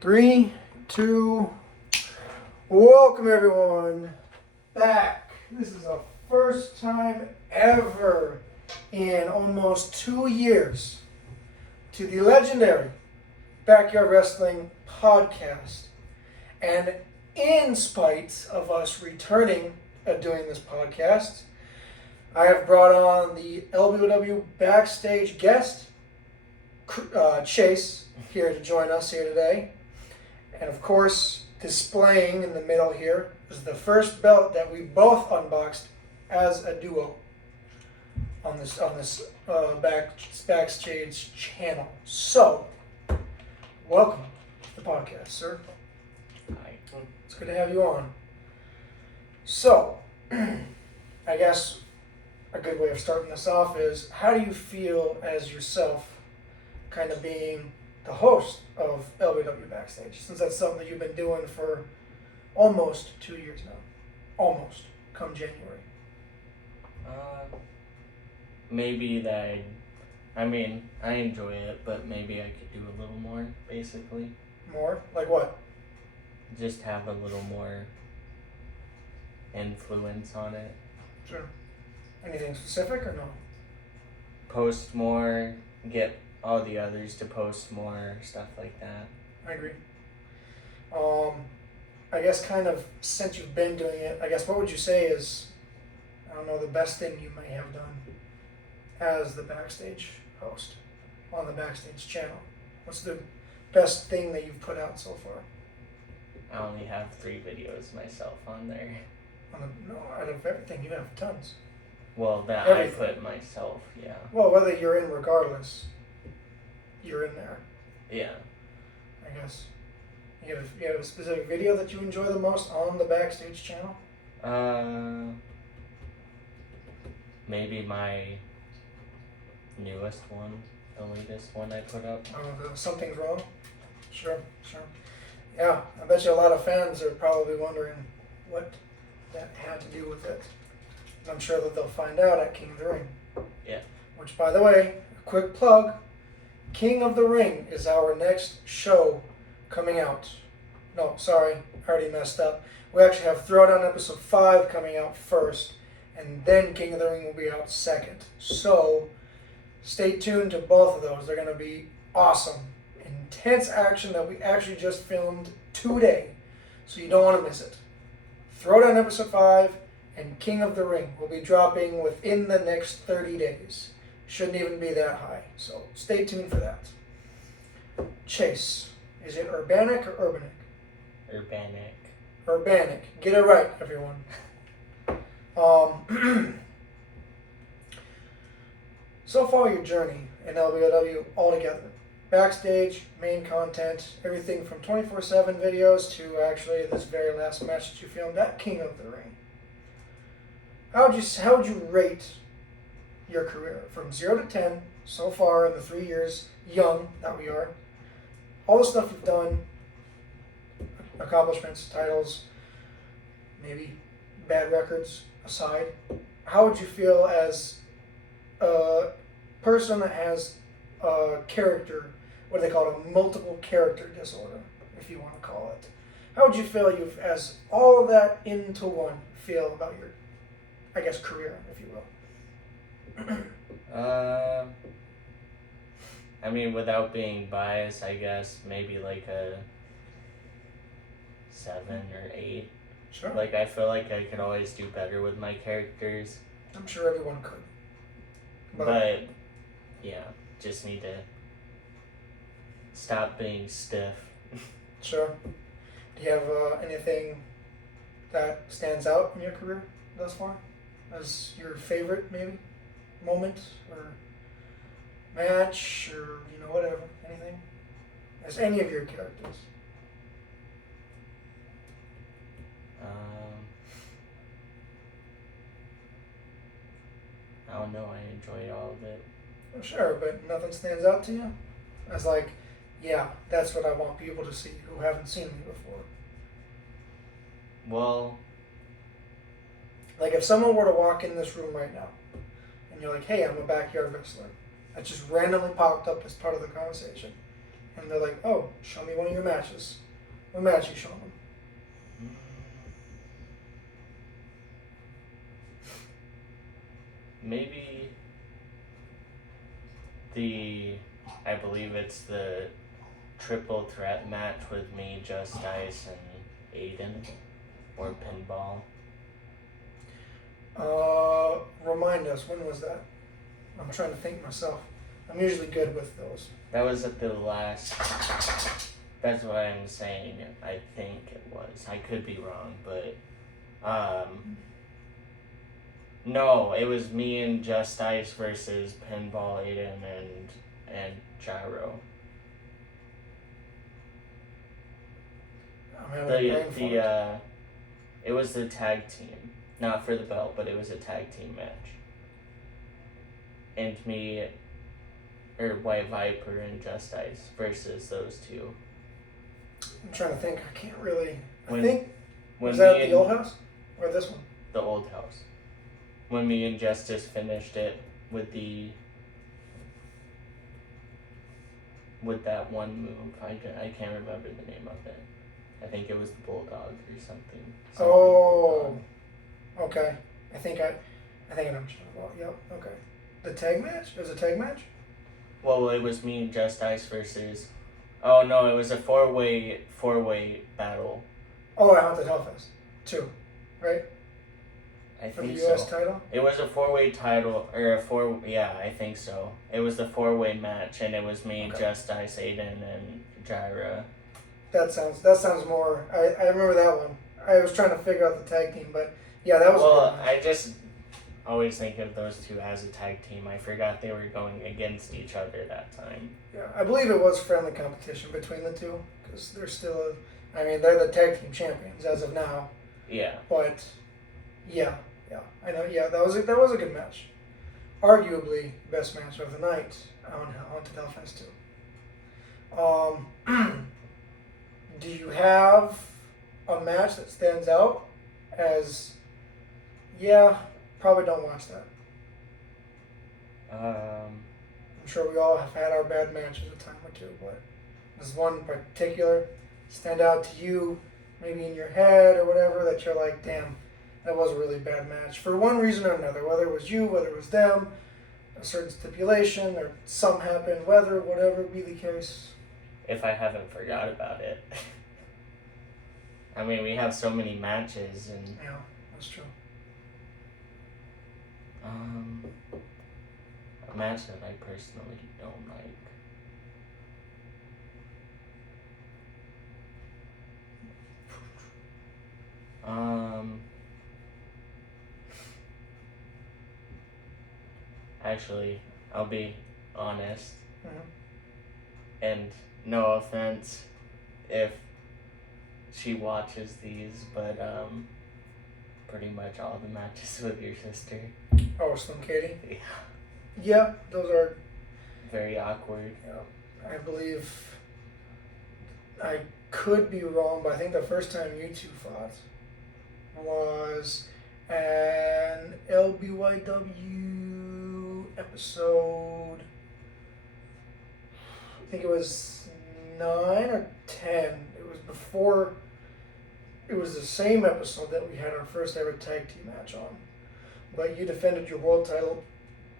Three, two, welcome everyone back. This is our first time ever in almost 2 years to the legendary Backyard Wrestling podcast. And in spite of us returning doing this podcast, I have brought on the LBYW Backstage guest, Chase, here to join us here today. And of course, displaying in the middle here is the first belt that we both unboxed as a duo on this backstage channel. So, welcome to the podcast, sir. Hi. It's good to have you on. So, I guess a good way of starting this off is, how do you feel as yourself kind of being the host of LBYW Backstage, since that's something that you've been doing for almost 2 years now? Almost, come January. Maybe that I enjoy it, but maybe I could do a little more, basically. More? Like what? Just have a little more influence on it. Sure. Anything specific or no? Post more, get all the others to post more, stuff like that. I agree. I guess kind of since you've been doing it, I guess what would you say is, I don't know, the best thing you might have done as the backstage host on the backstage channel? What's the best thing that you've put out so far? I only have 3 videos myself on there. Out of everything, you have tons. Well, that Everything. I put myself, yeah. Well, whether you're in regardless, you're in there, Yeah. I guess. You have a specific video that you enjoy the most on the backstage channel? Maybe my newest one, the latest one I put up. The Something's Wrong? Sure. Yeah, I bet you a lot of fans are probably wondering what that had to do with it. And I'm sure that they'll find out at King of the Ring. Yeah. Which, by the way, a quick plug, King of the Ring is our next show coming out. No, sorry, I already messed up. We actually have Throwdown episode 5 coming out first, and then King of the Ring will be out second. So, stay tuned to both of those. They're going to be awesome. Intense action that we actually just filmed today, so you don't want to miss it. Throwdown episode 5 and King of the Ring will be dropping within the next 30 days. Shouldn't even be that high, so stay tuned for that. Chase, is it Urbanek or Urbanek? Urbanek. Urbanek. Get it right, everyone. So far, your journey in LBYW altogether. Backstage, main content, everything from 24/7 videos to actually this very last match that you filmed at King of the Ring. How would you rate your career from 0 to 10 so far in the 3 years young that we are? All the stuff you've done, accomplishments, titles, maybe bad records aside, how would you feel as a person that has a character, what do they call it, a multiple character disorder, if you want to call it? How would you feel you've, as all of that into one, feel about your, I guess, career, if you will? Without being biased, I guess maybe like a 7 or 8. Sure. Like, I feel like I could always do better with my characters. I'm sure everyone could. But yeah, just need to stop being stiff. Sure. Do you have anything that stands out in your career thus far as your favorite, maybe, moment or match or, whatever, anything? As any of your characters? I don't know, I enjoy all of it. Well, sure, but nothing stands out to you? As like, yeah, that's what I want people to see who haven't seen me before. Well, like if someone were to walk in this room right now and you're like, hey, I'm a backyard wrestler, that just randomly popped up as part of the conversation, and they're like, "Oh, show me one of your matches. What match you showing them?" Maybe I believe it's the triple threat match with me, Just Ice, and Aidan, or Pinball. Remind us, when was that? I'm trying to think myself. I'm usually good with those. That was at the last. That's what I'm saying. I think it was. I could be wrong, but no, it was me and Just Ice versus Pinball Aidan and Gyro. I'm having a brain fart. It was the tag team, not for the belt, but it was a tag team match. And me, or White Viper and Just Ice versus those two. I'm trying to think. I can't really. When Was that at the old house or this one? The old house. When me and Justice finished it with that one move, I can't remember the name of it. I think it was the Bulldog or something. Oh, okay. I think I know what you're talking about. Yep. Okay. The tag match? It was a tag match? Well, it was me and Just Ice versus. Oh no, it was a four-way battle. Oh, I Haunted Hellfest. 2, right? I For the think U.S. so. title? It was a four-way title, or a four. Yeah, I think so. It was the four-way match, and it was me, Okay. Just Ice, Aidan, and Gyra. That sounds more. I remember that one. I was trying to figure out the tag team, but yeah, that was. Well, I just always think of those two as a tag team. I forgot they were going against each other that time. Yeah, I believe it was friendly competition between the two because they're still. They're the tag team champions as of now. Yeah. But yeah, I know. Yeah, that was a good match. Arguably best match of the night on Haunted Hellfest 2. Do you have a match that stands out as? Yeah, probably don't watch that. I'm sure we all have had our bad matches a time or two, but does one particular stand out to you, maybe in your head or whatever, that you're like, damn, that was a really bad match for one reason or another, whether it was you, whether it was them, a certain stipulation, or something happened, whatever be the case. If I haven't forgot about it. I mean, we have so many matches, and Yeah, that's true. a match that I personally don't like. Actually, I'll be honest, and no offense if she watches these, but pretty much all the matches with your sister. Oh, Slim Katie? Yeah. Yeah, those are, Very awkward. I believe, I could be wrong, but I think the first time you two fought was an LBYW episode, I think it was 9 or 10. It was before, it was the same episode that we had our first ever tag team match on. But you defended your world title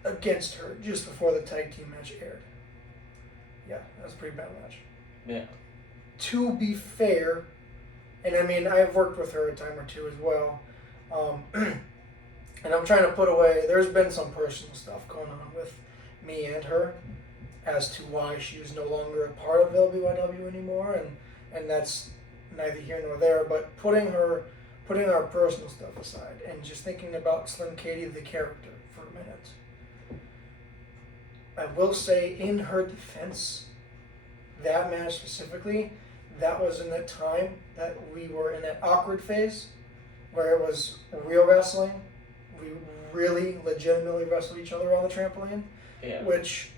against her just before the tag team match aired. Yeah, that was a pretty bad match. Yeah. To be fair, and I mean, I've worked with her a time or two as well, and I'm trying to put away, there's been some personal stuff going on with me and her as to why she was no longer a part of LBYW anymore, and that's neither here nor there, but putting our personal stuff aside and just thinking about Slim Katie the character for a minute, I will say in her defense, that match specifically, that was in that time that we were in that awkward phase where it was real wrestling. We really legitimately wrestled each other on the trampoline, Yeah. which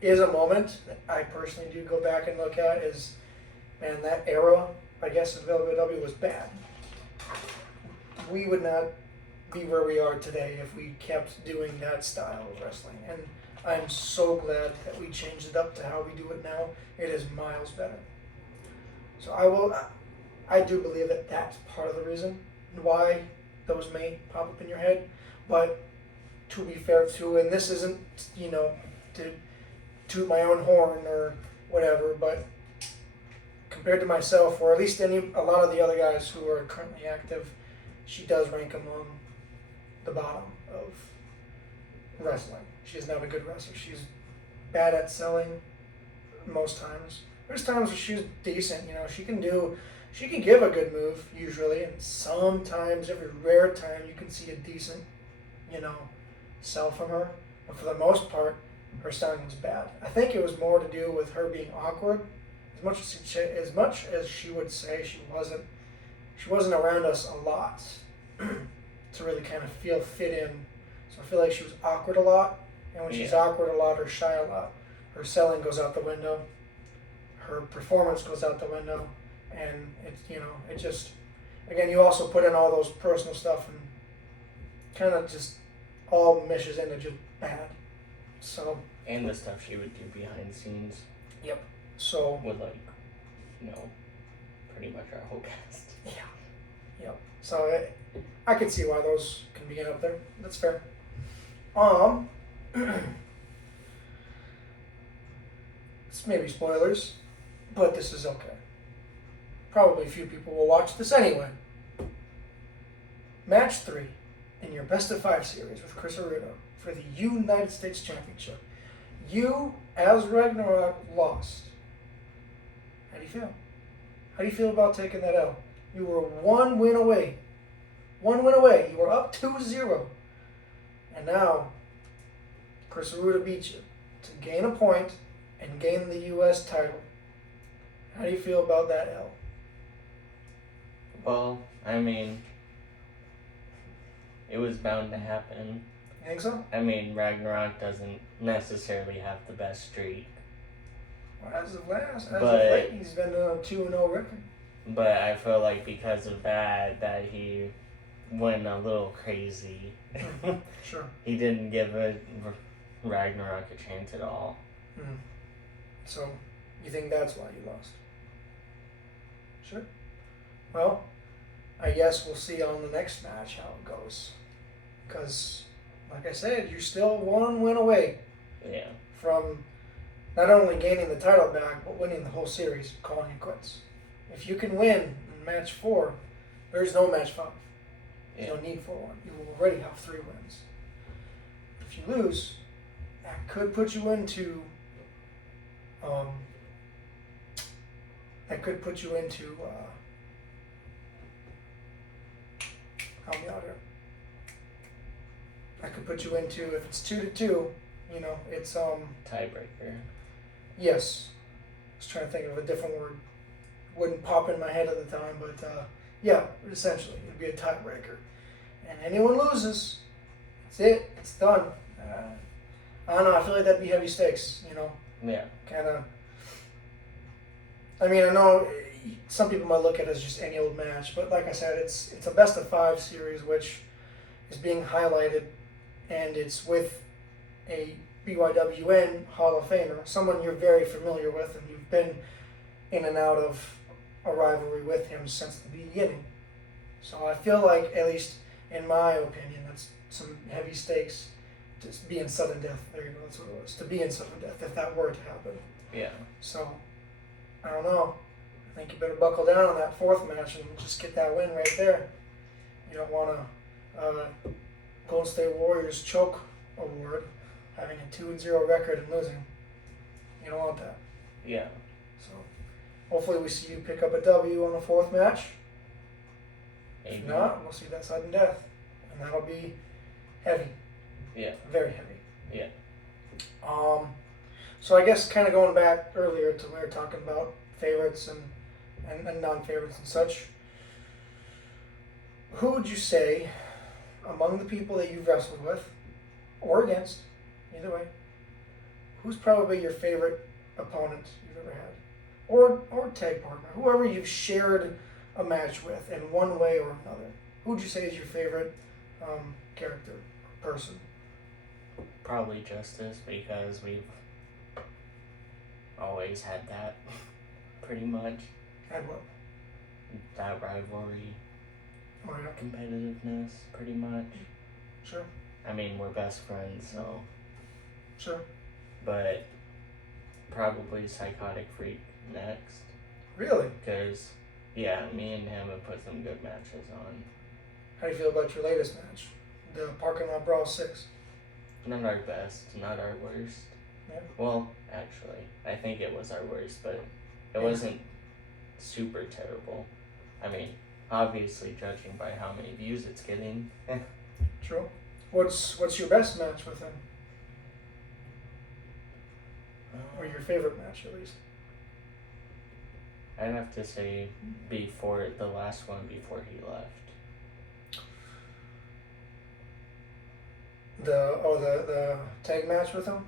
is a moment that I personally do go back and look at as, man, that era, I guess, of LBW was bad. We would not be where we are today if we kept doing that style of wrestling. And I'm so glad that we changed it up to how we do it now. It is miles better. So I do believe that that's part of the reason why those may pop up in your head. But to be fair too, and this isn't, to toot my own horn or whatever, but compared to myself, or at least a lot of the other guys who are currently active, she does rank among the bottom of wrestling. She's not a good wrestler. She's bad at selling most times. There's times where she's decent, she can give a good move usually, and sometimes, every rare time, you can see a decent, sell from her. But for the most part, her selling was bad. I think it was more to do with her being awkward. As much as she would say she wasn't around us a lot to really kind of fit in. So I feel like she was awkward a lot, and when she's awkward a lot or shy a lot, her selling goes out the window, her performance goes out the window, and it just, again, you also put in all those personal stuff and kind of just all meshes into just bad. So. And the stuff she would do behind the scenes. Yep. So. With pretty much our whole cast. Yeah. Yep. So I can see why those can be up there. That's fair. It's maybe spoilers, but this is okay. Probably a few people will watch this anyway. Match 3 in your best of 5 series with Chris Arruda for the United States Championship. You, as Ragnarok, lost. How do you feel? How do you feel about taking that L? You were 1 win away. 1 win away. You were up 2-0. And now, Chris Arruda beat you to gain a point and gain the U.S. title. How do you feel about that L? Well, I mean, it was bound to happen. You think so? I mean, Ragnarok doesn't necessarily have the best streak. Well, as of late, he's been on a 2-0 record. But I feel like because of that he went a little crazy. Sure. He didn't give Ragnarok a chance at all. Mm. So, you think that's why you lost? Sure. Well, I guess we'll see on the next match how it goes. Because, like I said, you're still 1 win away from not only gaining the title back, but winning the whole series, calling it quits. If you can win in match 4, there's no match 5. You don't need 4-1. You already have 3 wins. If you lose, that could put you into help me out here. That could put you into, if it's 2-2, it's tiebreaker. Yes. I was trying to think of a different word. Wouldn't pop in my head at the time, but yeah, essentially, it'd be a tiebreaker. And anyone loses, that's it. It's done. I don't know. I feel like that'd be heavy stakes, Yeah. Kind of. I mean, I know some people might look at it as just any old match, but like I said, it's a best of 5 series, which is being highlighted, and it's with a BYWN Hall of Famer, someone you're very familiar with, and you've been in and out of a rivalry with him since the beginning. So I feel like, at least in my opinion, that's some heavy stakes to be in sudden death. There you go, that's what it was. To be in sudden death, if that were to happen. Yeah. So, I don't know. I think you better buckle down on that 4th match and just get that win right there. You don't want to Golden State Warriors choke award, having a 2-0 record and losing. You don't want that. Yeah. So, hopefully we see you pick up a W on the 4th match. Maybe. If not, we'll see that sudden death. And that'll be heavy. Yeah. Very heavy. Yeah. So I guess kind of going back earlier to when we were talking about favorites and non-favorites and such, who would you say, among the people that you've wrestled with, or against, either way, who's probably your favorite opponent you've ever had? Or tag partner, whoever you've shared a match with in one way or another. Who would you say is your favorite character, person, Probably Justice, because we've always had that, pretty much. Had what? That rivalry, Oh yeah. competitiveness, pretty much. Sure. I mean, we're best friends, so. Sure. But probably Psychotic Freak next. Really? Because, yeah, me and him have put some good matches on. How do you feel about your latest match? The Parking Lot Brawl 6. Not our best, not our worst. Yeah. Well, actually, I think it was our worst, but it wasn't super terrible. I mean, obviously, judging by how many views it's getting. True. What's your best match with him? Or your favorite match, at least? I'd have to say before the last one, before he left. The tag match with him?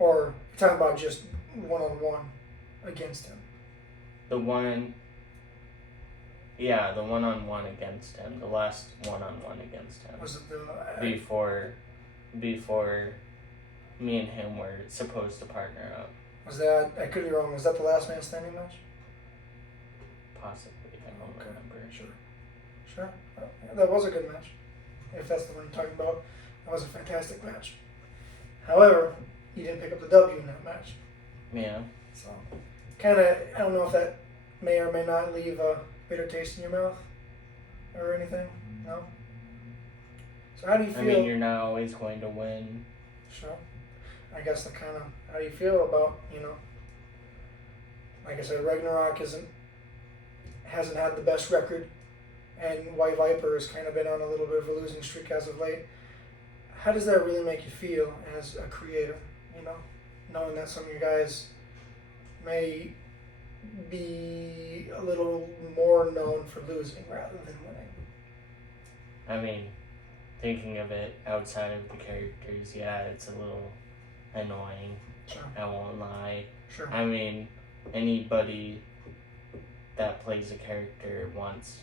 Or you're talking about just one-on-one against him? The one on-one against him. The last one-on-one against him. Was it the... Before me and him were supposed to partner up. Was that... I could be wrong. Was that the last man standing match? Possibly. I don't remember. Sure. That was a good match. If that's the one you're talking about. That was a fantastic match. However, you didn't pick up the W in that match. Yeah. So, kind of, I don't know if that may or may not leave a bitter taste in your mouth or anything. No? So how do you feel? I mean, you're not always going to win. Sure. I guess how do you feel about, like I said, Ragnarok hasn't had the best record, and White Viper has kind of been on a little bit of a losing streak as of late. How does that really make you feel as a creator, knowing that some of your guys may be a little more known for losing rather than winning? I mean, thinking of it outside of the characters, yeah, it's a little annoying. Sure. I won't lie. Sure. I mean, anybody that plays a character wants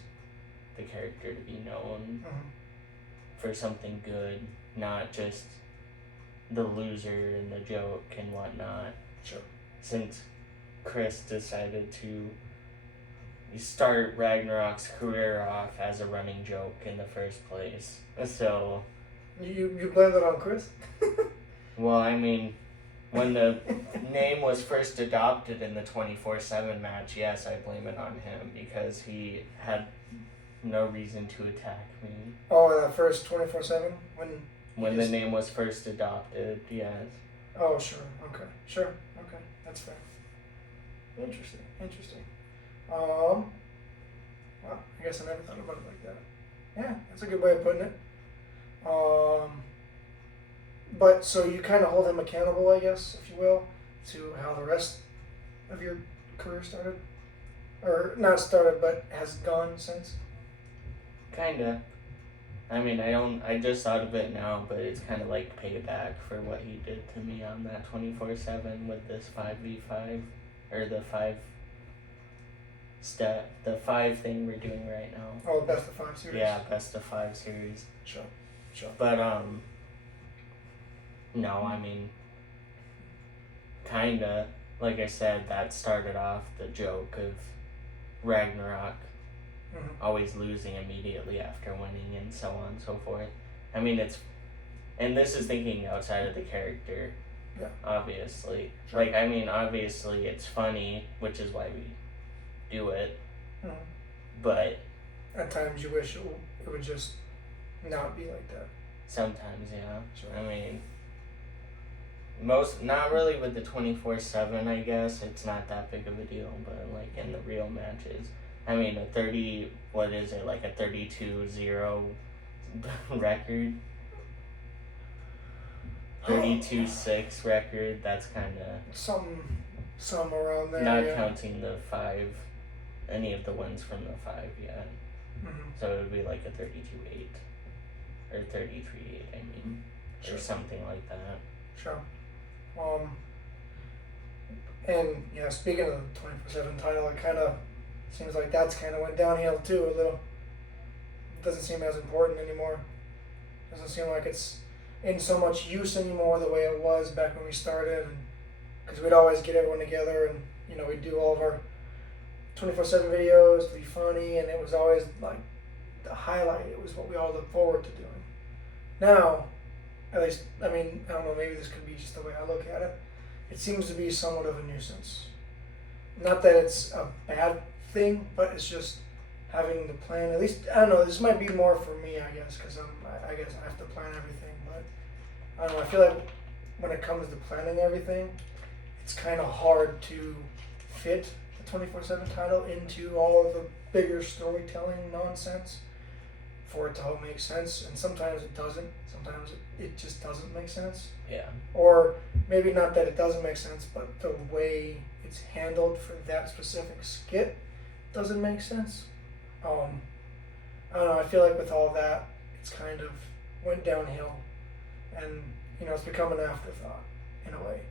the character to be known for something good, not just the loser and the joke and whatnot. Sure. Since Chris decided to start Ragnarok's career off as a running joke in the first place. So... You blame that on Chris? Well, I mean, when the name was first adopted in the 24/7 match, yes, I blame it on him because he had no reason to attack me. Oh, that first 24/7? When the name was first adopted, yes. Oh, sure. Okay. That's fair. Interesting. Well, I guess I never thought about it like that. Yeah, that's a good way of putting it. But so you kind of hold him accountable, I guess, if you will, to how the rest of your career started? Or not started, but has gone since? Kinda. I mean, I just thought of it now, but it's kind of like payback for what he did to me on that 24/7 with this 5v5, or the 5 thing we're doing right now. Oh, best of 5 series? Yeah, best of 5 series. Sure. But, no, I mean, kinda, like I said, that started off the joke of Ragnarok always losing immediately after winning and so on and so forth. I mean, and this is thinking outside of the character, yeah. Obviously. Sure. Like, I mean, obviously it's funny, which is why we do it, but... At times you wish it would just not be like that. Sometimes, yeah. Sure. I mean, not really with the 24/7, I guess. It's not that big of a deal, but like in the real matches. I mean, a 32-0 record? 32-6 record, that's kind of... Some around there, Not counting the 5, any of the wins from the 5 yet. So it would be like a 32-8. Or 33-8, I mean. Sure. Or something like that. Sure. And, speaking of the 24/7 title, it kind of seems like that's kind of went downhill too a little. It doesn't seem as important anymore. Doesn't seem like it's in so much use anymore the way it was back when we started, and because we'd always get everyone together and we'd do all of our 24/7 videos to be funny, and it was always like the highlight. It was what we all look forward to doing. Now, at least, I mean, I don't know, maybe this could be just the way I look at it. It seems to be somewhat of a nuisance. Not that it's a bad thing, but it's just having to plan. At least, I don't know, this might be more for me, I guess, because I guess I have to plan everything. But I don't know, I feel like when it comes to planning everything, it's kind of hard to fit the 24/7 title into all of the bigger storytelling nonsense for it to all make sense. And sometimes it doesn't. Sometimes it just doesn't make sense. Yeah. Or maybe not that it doesn't make sense, but the way it's handled for that specific skit doesn't make sense. I don't know, I feel like with all that, it's kind of went downhill. And, it's become an afterthought in a way.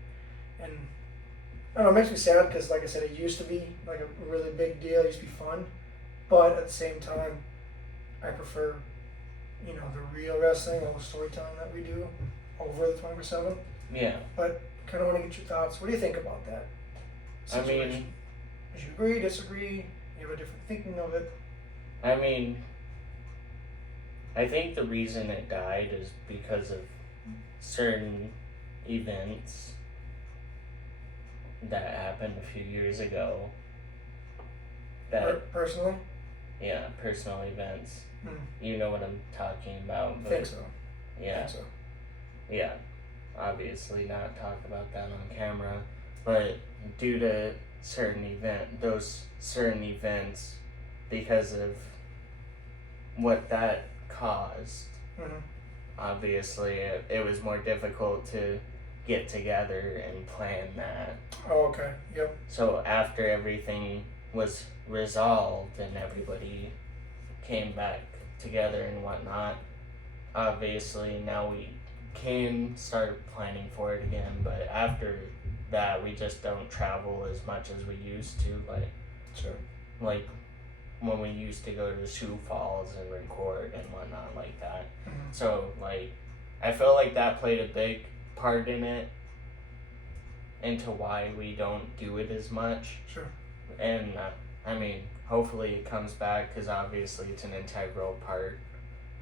And I don't know, it makes me sad because, like I said, it used to be like a really big deal. It used to be fun. But at the same time, I prefer, the real wrestling, all the storytelling that we do over the 24/7. Yeah. But kind of want to get your thoughts. What do you think about that situation? I mean, would you agree, disagree? You have a different thinking of it? I mean, I think the reason it died is because of certain events that happened a few years ago. That personally? Yeah, personal events. Hmm. You know what I'm talking about. I think so. Yeah. I think so. Yeah. Obviously not talk about that on camera, but due to those certain events, because of what that caused, obviously it was more difficult to get together and plan that. Oh, okay. Yep. So after everything was resolved and everybody came back together and whatnot, obviously now we can start planning for it again, but after that we just don't travel as much as we used to, Sure. like when we used to go to Sioux Falls and record and whatnot like that. So I feel like that played a big part in it, into why we don't do it as much. Sure. And I mean, hopefully it comes back, because obviously it's an integral part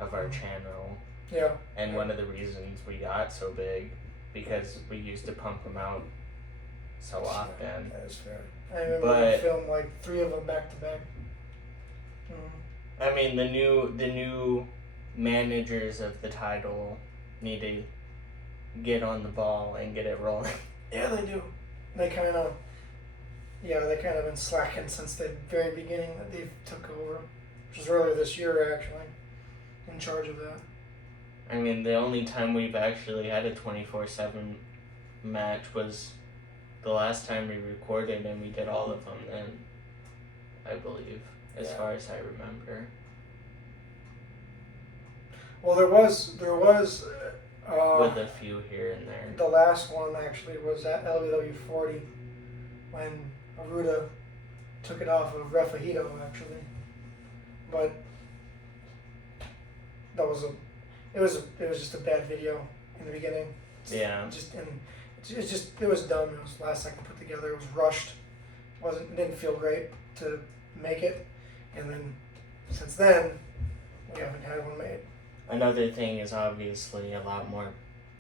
of our channel. Yeah. And one of the reasons we got so big, because we used to pump them out so often. That is fair. I remember we filmed like 3 of them back to back. I mean, the new managers of the title need to get on the ball and get it rolling. Yeah, they do. They kind of been slacking since the very beginning that they took over, which was earlier this year actually, in charge of that. I mean, the only time we've actually had a 24/7 match was the last time we recorded, and we did all of them then, I believe, as far as I remember. Well, there was with a few here and there. The last one actually was at LBYW 40 when Aruda took it off of Refahito actually, but it was just a bad video in the beginning. Yeah. It was dumb. It was last second put together. It was rushed. It didn't feel great to make it, and then since then we haven't had one made. Another thing is obviously a lot more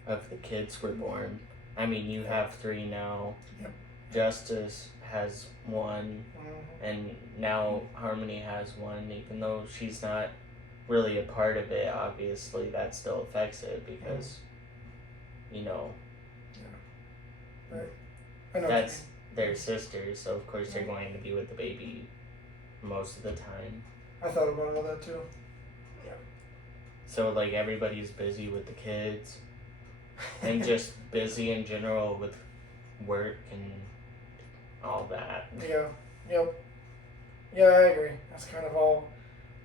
of the kids were born. I mean, you have 3 now. Yep. Justice has 1, and now Harmony has 1, even though she's not really a part of it. Obviously, that still affects it because, I know that's their sister, so of course they're going to be with the baby most of the time. I thought about all that too. Yeah. So everybody's busy with the kids, and just busy in general with work and all that. Yeah. Yep. Yeah, I agree. That's kind of all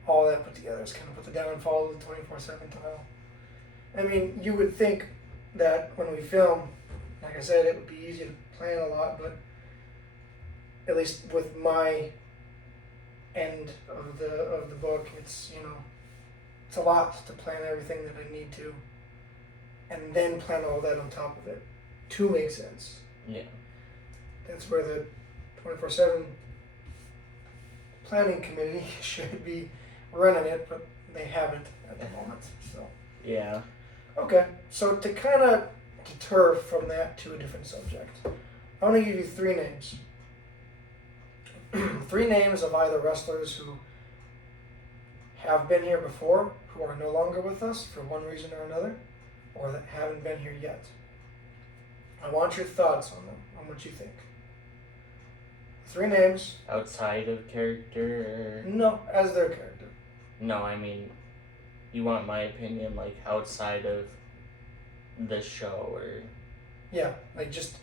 that put together is kind of put the downfall of the 24/7 tile. I mean, you would think that when we film, like I said, it would be easy to plan a lot, but at least with my end of the book, it's it's a lot to plan everything that I need to. and then plan all that on top of it to make sense. Yeah. That's where the 24/7 planning committee should be running it, but they haven't at the moment. So Yeah. okay, so to kind of deter from that to a different subject, I want to give you 3 names. 3 names of either wrestlers who have been here before, who are no longer with us for one reason or another, or that haven't been here yet. I want your thoughts on them, on what you think. 3 names. Outside of character? No, as their character. No, I mean, you want my opinion, like, outside of the show, or... Yeah, like just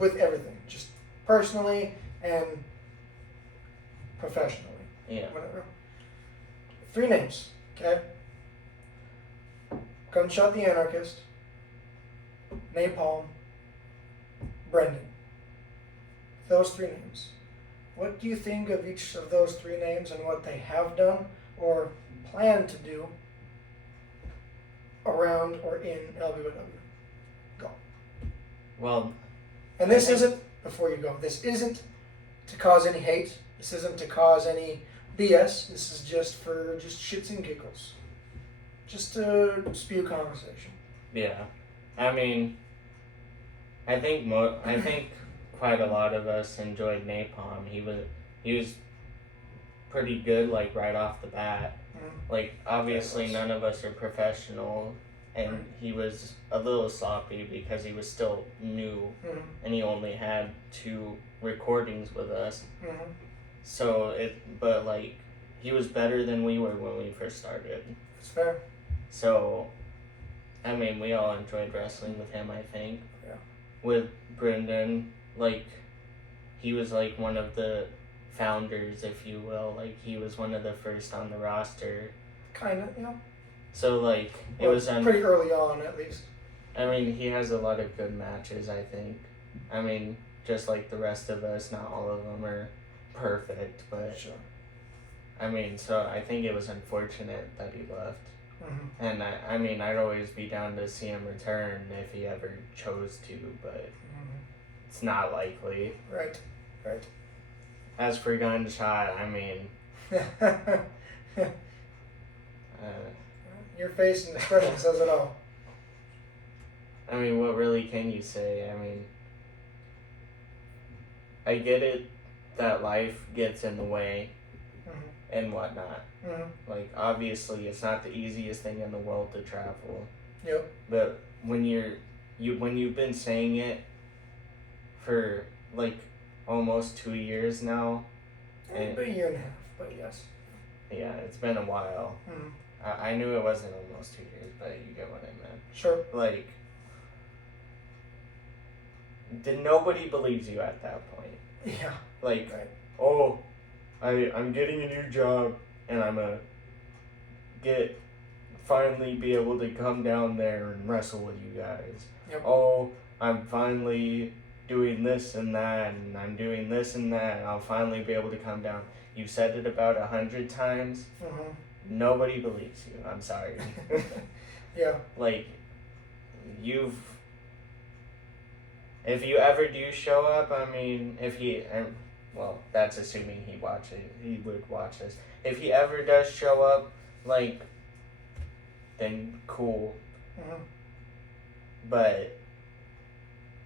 with everything. Just personally and professionally. Yeah. Whatever. 3 names, okay? Gunshot the Anarchist, Napalm, Brendon. Those 3 names. What do you think of each of those 3 names and what they have done or plan to do around or in LBYW? Go. Well... And this isn't, before you go, this isn't to cause any hate. This isn't to cause any BS. This is just for just shits and giggles. Just to spew conversation. Yeah. I mean, I think quite a lot of us enjoyed Napalm. He was pretty good, like, right off the bat. Mm-hmm. Like, obviously none of us are professional, and he was a little sloppy because he was still new, Mm-hmm. and he only had 2 recordings with us. Mm-hmm. So but like, he was better than we were when we first started. That's fair. So, I mean, we all enjoyed wrestling with him, I think. Yeah. With Brendon, like, he was like one of the founders, if you will. Like, he was one of the first on the roster. Kinda, yeah. So, like, it Well, was... pretty early on, at least. I mean, he has a lot of good matches, I think. I mean, just like the rest of us, not all of them are perfect, but... Sure. I mean, so I think it was unfortunate that he left. Mm-hmm. And I mean, I'd always be down to see him return if he ever chose to, but it's not likely. Right. As for Gunshot, I mean, Your face and expression says it all. I mean, what really can you say? I mean, I get it that life gets in the way and whatnot. Mm-hmm. Like, obviously, it's not the easiest thing in the world to travel. Yep. But when you've been saying it for like almost 2 years now, About a year and a half, but yes. Yeah, it's been a while. Mm-hmm. I knew it wasn't almost 2 years, but you get what I meant. Sure. Like, nobody believes you at that point. Yeah. Like, Right. oh, I'm getting a new job, and I'm gonna finally be able to come down there and wrestle with you guys. Yep. Oh, I'm finally doing this and that, and I'm doing this and that, and I'll finally be able to come down. You've said it about 100 times. Mm-hmm. Nobody believes you. I'm sorry. Yeah. Like, if you ever do show up, I mean, well, that's assuming he would watch this. If he ever does show up, like, then cool. Mm-hmm. But,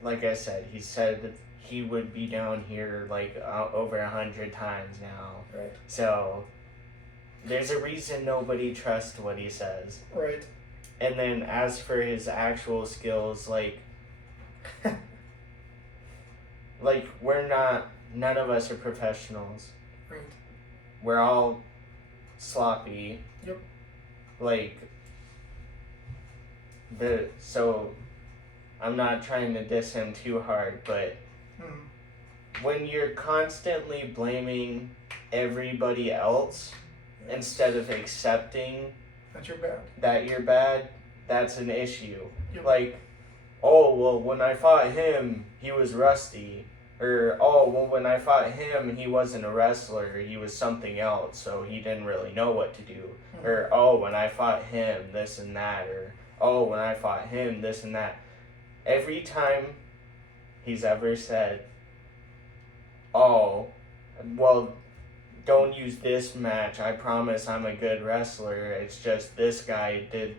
like I said, he said that he would be down here, like, over 100 times now. Right. So, there's a reason nobody trusts what he says. Right. And then, as for his actual skills, like, none of us are professionals. Right. We're all sloppy. Yep. Like, so I'm not trying to diss him too hard, but when you're constantly blaming everybody else instead of accepting that you're bad, that's an issue. Yep. Like, oh, well, when I fought him, he was rusty. Or, oh, well, when I fought him, he wasn't a wrestler, he was something else, so he didn't really know what to do. Mm-hmm. Or, oh, when I fought him, this and that. Or, oh, when I fought him, this and that. Every time he's ever said, oh, well, don't use this match. I promise I'm a good wrestler. It's just this guy did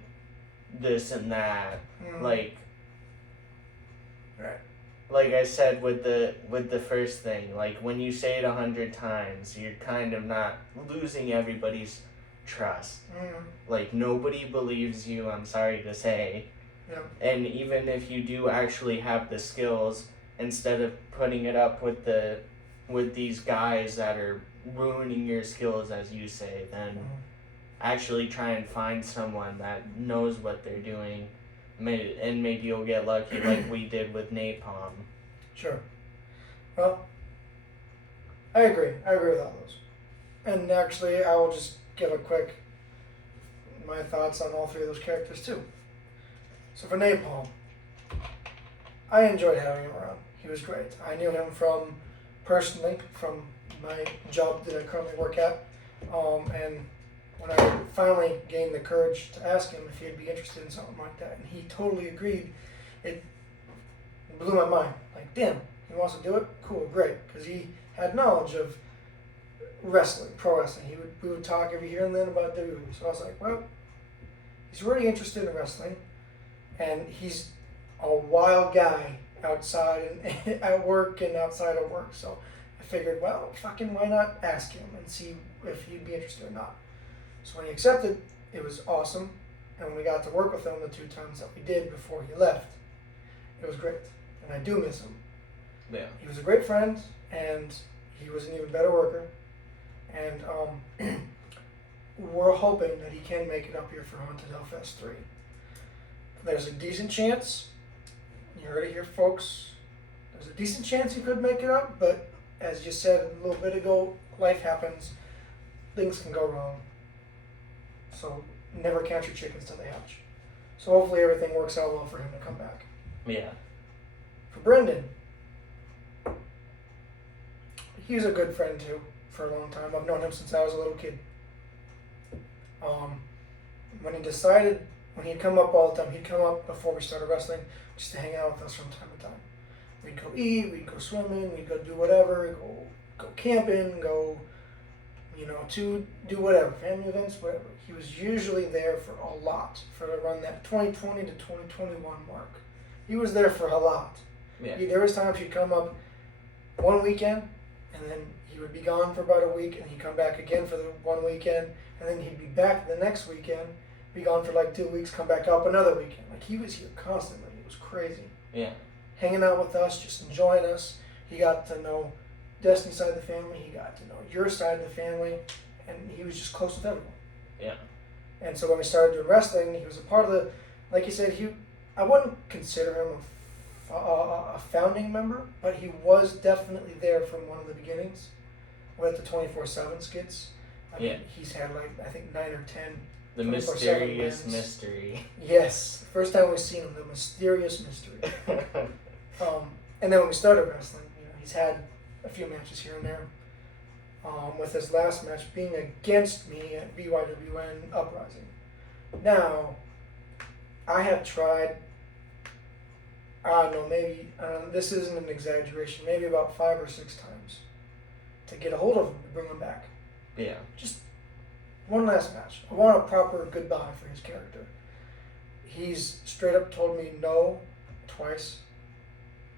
this and that. Like, right. Like I said with the first thing, like when you say it 100 times, you're kind of not losing everybody's trust. Like nobody believes you, I'm sorry to say. Yeah. And even if you do actually have the skills, instead of putting it up with these guys that are ruining your skills, as you say, then actually try and find someone that knows what they're doing. And maybe you'll get lucky like we did with Napalm. Sure. Well, I agree with all those. And actually, I will just give my thoughts on all three of those characters too. So for Napalm, I enjoyed having him around. He was great. I knew him personally from my job that I currently work at. And when I finally gained the courage to ask him if he'd be interested in something like that, and he totally agreed, it blew my mind. Like, damn, he wants to do it? Cool, great. Because he had knowledge of wrestling, pro wrestling. We would talk every here and then about WWE. So I was like, well, he's really interested in wrestling, and he's a wild guy outside and at work and outside of work. So I figured, well, fucking why not ask him and see if he'd be interested or not. So when he accepted, it was awesome, and when we got to work with him the 2 times that we did before he left, it was great, and I do miss him. Yeah. He was a great friend, and he was an even better worker, and we're hoping that he can make it up here for Haunted Hellfest 3. There's a decent chance, you heard it here folks, there's a decent chance he could make it up, but as you said a little bit ago, life happens, things can go wrong. So never count your chickens till they hatch. So hopefully everything works out well for him to come back. Yeah. For Brendon, he's a good friend too for a long time. I've known him since I was a little kid. When he'd come up all the time, he'd come up before we started wrestling just to hang out with us from time to time. We'd go eat, we'd go swimming, we'd go do whatever, go camping, to do whatever, family events, whatever. He was usually there for a lot, for around that 2020 to 2021 mark. He was there for a lot. Yeah. There was times he'd come up one weekend, and then he would be gone for about a week, and he'd come back again for the one weekend, and then he'd be back the next weekend, be gone for like 2 weeks, come back up another weekend. Like, he was here constantly. It was crazy. Yeah. Hanging out with us, just enjoying us. He got to know Destiny's side of the family, he got to know your side of the family, and he was just close with everyone. Yeah. And so when we started doing wrestling, he was a part of the, like you said, I wouldn't consider him a founding member, but he was definitely there from one of the beginnings with the 24/7 skits. I mean, he's had like, I think 9 or 10. The mysterious mystery. Yes. First time we've seen him, the mysterious mystery. And then when we started wrestling, he's had a few matches here and there. With his last match being against me at BYWN Uprising. Now, I have tried, I don't know, maybe, this isn't an exaggeration, maybe about 5 or 6 times to get a hold of him, to bring him back. Yeah. Just one last match. I want a proper goodbye for his character. He's straight up told me no twice,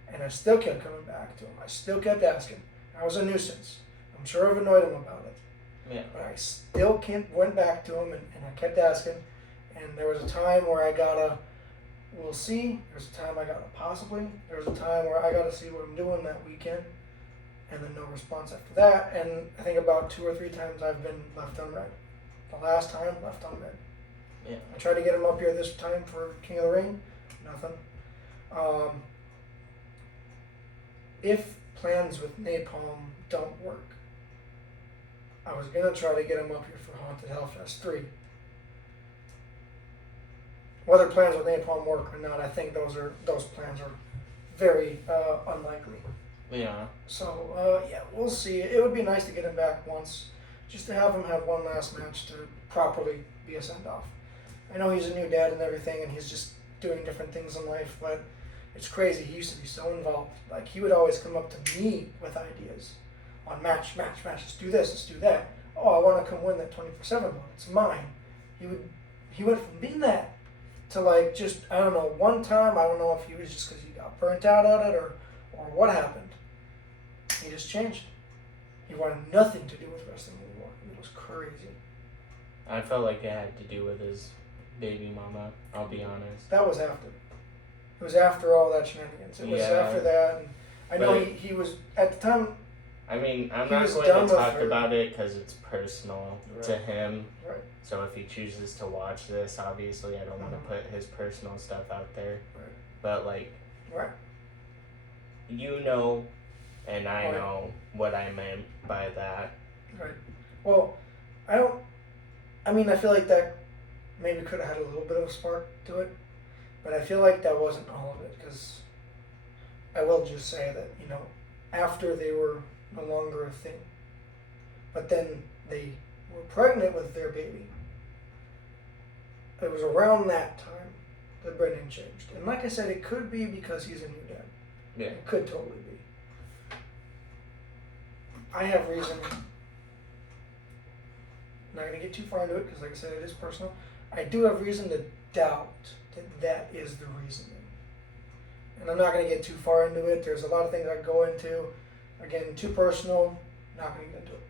and I still kept coming back to him. I still kept asking. I was a nuisance. I'm sure I've annoyed him about it. Yeah. But I still went back to him, and I kept asking. And there was a time where I got a, we'll see. There's a time I got a possibly. There was a time where I got to see what I'm doing that weekend. And then no response after that. And I think about 2 or 3 times I've been left unread. The last time, left unread. Yeah. I tried to get him up here this time for King of the Ring. Nothing. If plans with Napalm don't work, I was going to try to get him up here for Haunted Hellfest 3. Whether plans with Napalm work or not, I think those plans are very unlikely. Yeah. So, we'll see. It would be nice to get him back once, just to have him have one last match to properly be a send-off. I know he's a new dad and everything, and he's just doing different things in life, but it's crazy. He used to be so involved. Like, he would always come up to me with ideas on match. Let's do this, let's do that. Oh, I want to come win that 24/7 one. It's mine. He went from being that to like just, I don't know, one time, I don't know if he was just because he got burnt out on it or what happened. He just changed. He wanted nothing to do with wrestling anymore. It was crazy. I felt like it had to do with his baby mama, I'll be honest. That was after. It was after all that shenanigans. It was after that. And I know he was, at the time. I mean, I'm not going to talk about it because it's personal to him. Right. So if he chooses to watch this, obviously I don't want to put his personal stuff out there. Right. But like, right. You know, and I know what I meant by that. Right. Well, I feel like that maybe could have had a little bit of a spark to it, but I feel like that wasn't all of it, because I will just say that, after they were no longer a thing, but then they were pregnant with their baby, it was around that time that Brendon changed. And like I said, it could be because he's a new dad. Yeah. It could totally be. I have reason, I'm not going to get too far into it because, like I said, it is personal. I do have reason to doubt that is the reasoning. And I'm not going to get too far into it. There's a lot of things I go into. Again, too personal, not going to get into it.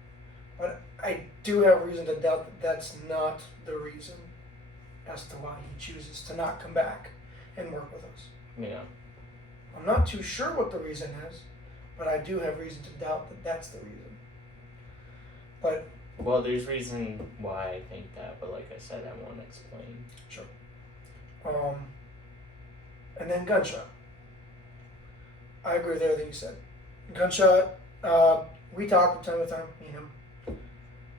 But I do have reason to doubt that that's not the reason as to why he chooses to not come back and work with us. Yeah. I'm not too sure what the reason is, but I do have reason to doubt that that's the reason. But well, there's reason why I think that, but like I said, I won't explain. Sure. And then Gunshot. I agree with everything you said. Gunshot, we talk from time to time,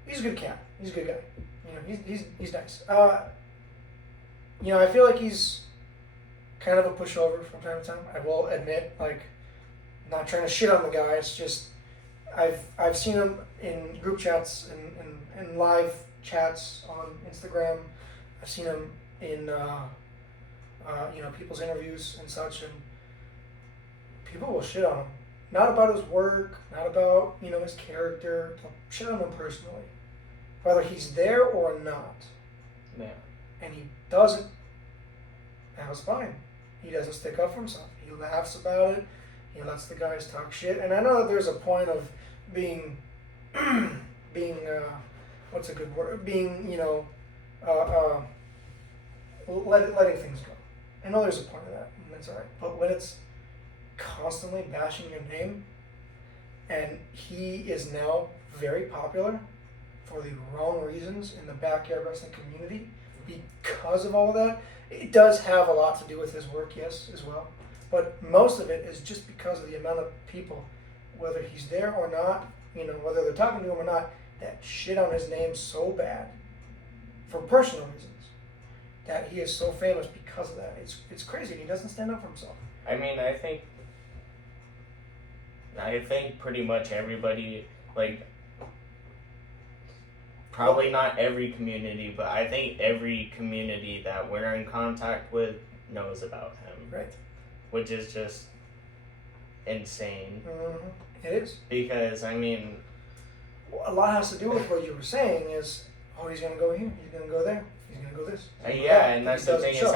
he's a good cat. He's a good guy. He's nice. I feel like he's kind of a pushover from time to time. I will admit, like, not trying to shit on the guy. It's just I've seen him in group chats and live chats on Instagram. I've seen him in people's interviews and such, and people will shit on him. Not about his work, not about his character. They'll shit on him personally, whether he's there or not. Yeah. And he doesn't. That was fine. He doesn't stick up for himself. He laughs about it. He lets the guys talk shit. And I know that there's a point of being, what's a good word? Being, letting things go. I know there's a point of that, and that's alright. But when it's constantly bashing your name, and he is now very popular for the wrong reasons in the backyard wrestling community because of all of that, it does have a lot to do with his work, yes, as well. But most of it is just because of the amount of people, whether he's there or not, whether they're talking to him or not, that shit on his name so bad for personal reasons that he is so famous because of that. It's crazy. He doesn't stand up for himself. I mean, I think pretty much everybody, like, probably not every community, but I think every community that we're in contact with knows about him. Right. Which is just insane. Mm-hmm. It is. Because, I mean, a lot has to do with what you were saying is, he's going to go here, he's going to go there, he's going to go this. Yeah, and that's the thing is,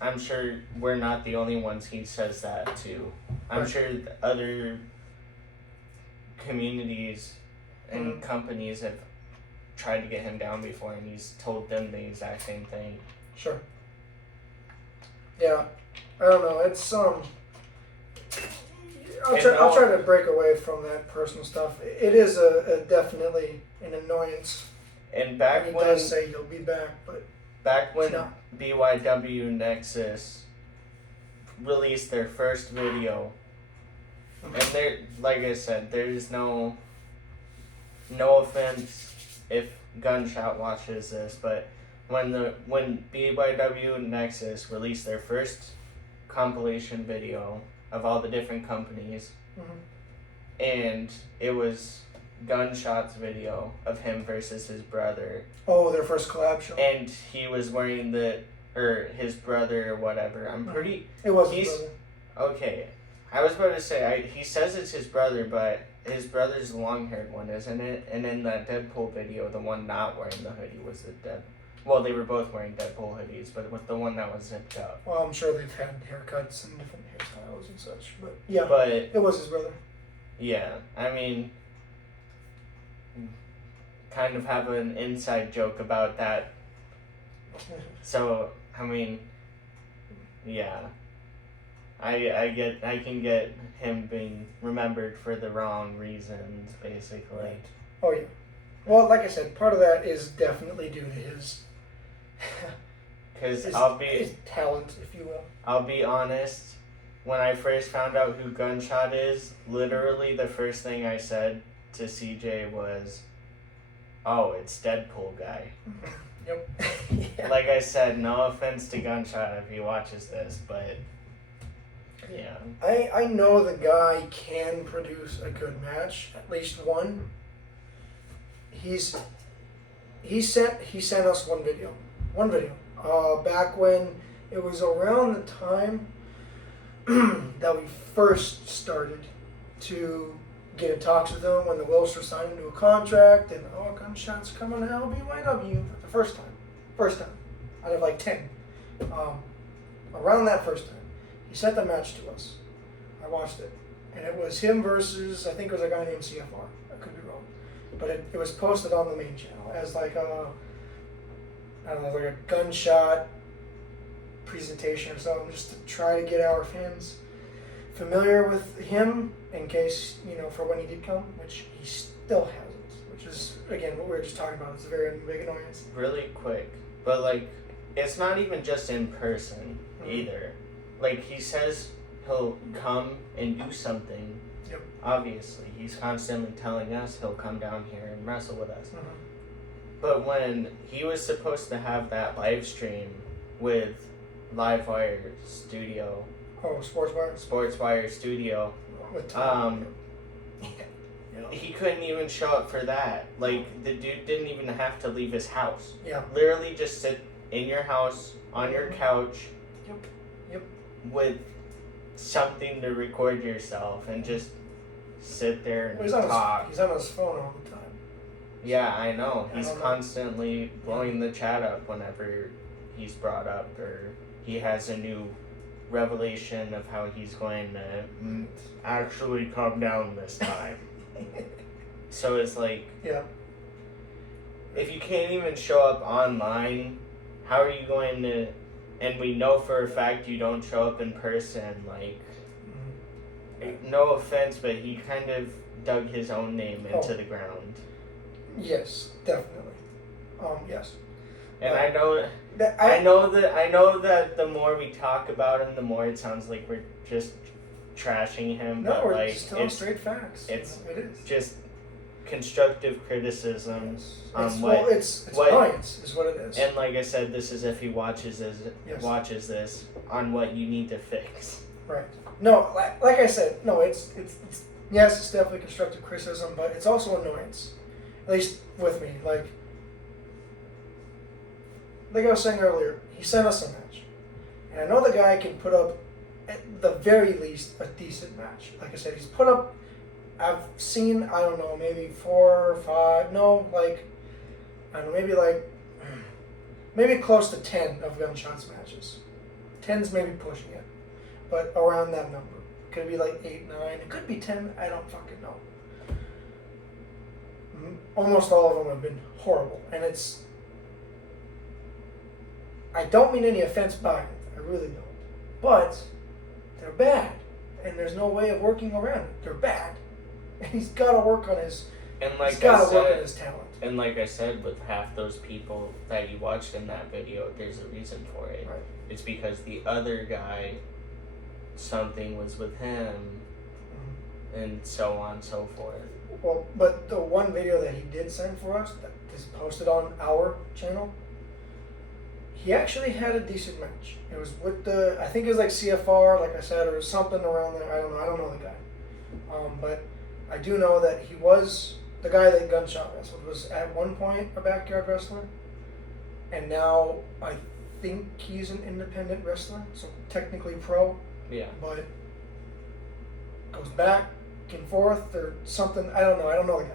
I'm sure we're not the only ones he says that to. I'm sure other communities and companies have tried to get him down before, and he's told them the exact same thing. Sure. Yeah, I don't know. It's I'll try to break away from that personal stuff. It is a definitely an annoyance. And back he when does say he'll be back, but back when BYW Nexus released their first video, and there, like I said, there's no offense if Gunshot watches this, but when BYW Nexus released their first compilation video of all the different companies, and it was Gunshot's video of him versus his brother. Oh, their first collab show. And he was wearing his brother or whatever. I'm pretty... It was his brother. Okay. I was about to say, he says it's his brother, but his brother's the long-haired one, isn't it? And in that Deadpool video, the one not wearing the hoodie was the Well, they were both wearing Deadpool hoodies, but with the one that was zipped up. Well, I'm sure they've had haircuts and different hairstyles and such, but yeah, but it was his brother. Yeah, I mean, kind of have an inside joke about that. So, I mean, yeah. I can get him being remembered for the wrong reasons, basically. Right. Oh yeah. Well, like I said, part of that is definitely due to his Because his talent, if you will. I'll be honest. When I first found out who Gunshot is, literally the first thing I said to CJ was, "Oh, it's Deadpool guy." Yep. Yeah. Like I said, no offense to Gunshot if he watches this, but yeah. I know the guy can produce a good match, at least one. He sent us one video. Back when it was around the time that we first started to get in talks with him, when the Wilshire signed him to a contract, and Gunshot's coming to LBYW for the first time out of like 10. Around that first time, he sent the match to us. I watched it, and it was him versus, I think it was a guy named CFR. I could be wrong, but it was posted on the main channel as like a Gunshot presentation or something, just to try to get our fans familiar with him in case, for when he did come, which he still hasn't, which is, again, what we were just talking about. It's a very big annoyance. Really quick, but like, it's not even just in person either. Like, he says he'll come and do something. Yep. Obviously, he's constantly telling us he'll come down here and wrestle with us. Mm-hmm. But when he was supposed to have that live stream with Livewire Studio, Sportswire Studio, he couldn't even show up for that. Like, the dude didn't even have to leave his house. Yeah. Literally just sit in your house, on your couch, Yep. with something to record yourself and just sit there and talk. He's on his phone all the time. Yeah, I know. He's constantly blowing the chat up whenever he's brought up, or he has a new revelation of how he's going to actually come down this time. So it's like, yeah. If you can't even show up online, how are you going to? And we know for a fact you don't show up in person. Like, no offense, but he kind of dug his own name into the ground. Yes, definitely. Yes. And I know that the more we talk about him, the more it sounds like we're just trashing him. No, but we're like, just telling straight facts. It is just constructive criticism on it's annoyance is what it is. And like I said, this is if he watches this on what you need to fix. Right. No, like I said, no, it's yes, it's definitely constructive criticism, but it's also annoyance. At least with me, like I was saying earlier, he sent us a match, and I know the guy can put up, at the very least, a decent match. Like I said, he's put up. I've seen, I don't know, maybe 4 or 5. No, maybe close to 10 of Gunshot's matches. 10's maybe pushing it, but around that number. Could be like 8, 9. It could be 10. I don't fucking know. Almost all of them have been horrible, and it's. I don't mean any offense by it. I really don't. But they're bad, and there's no way of working around it. They're bad, and he's got to work on his. Work on his talent. And like I said, with half those people that you watched in that video, there's a reason for it. Right. It's because the other guy, something was with him, and so on and so forth. Well, but the one video that he did send for us, that is posted on our channel, he actually had a decent match. It was with I think it was like CFR, like I said, or something around there. I don't know the guy. But I do know that he was the guy that Gunshot wrestled, was at one point a backyard wrestler, and now I think he's an independent wrestler, so technically pro. Yeah. But goes back and forth or something. I don't know. I don't know the guy.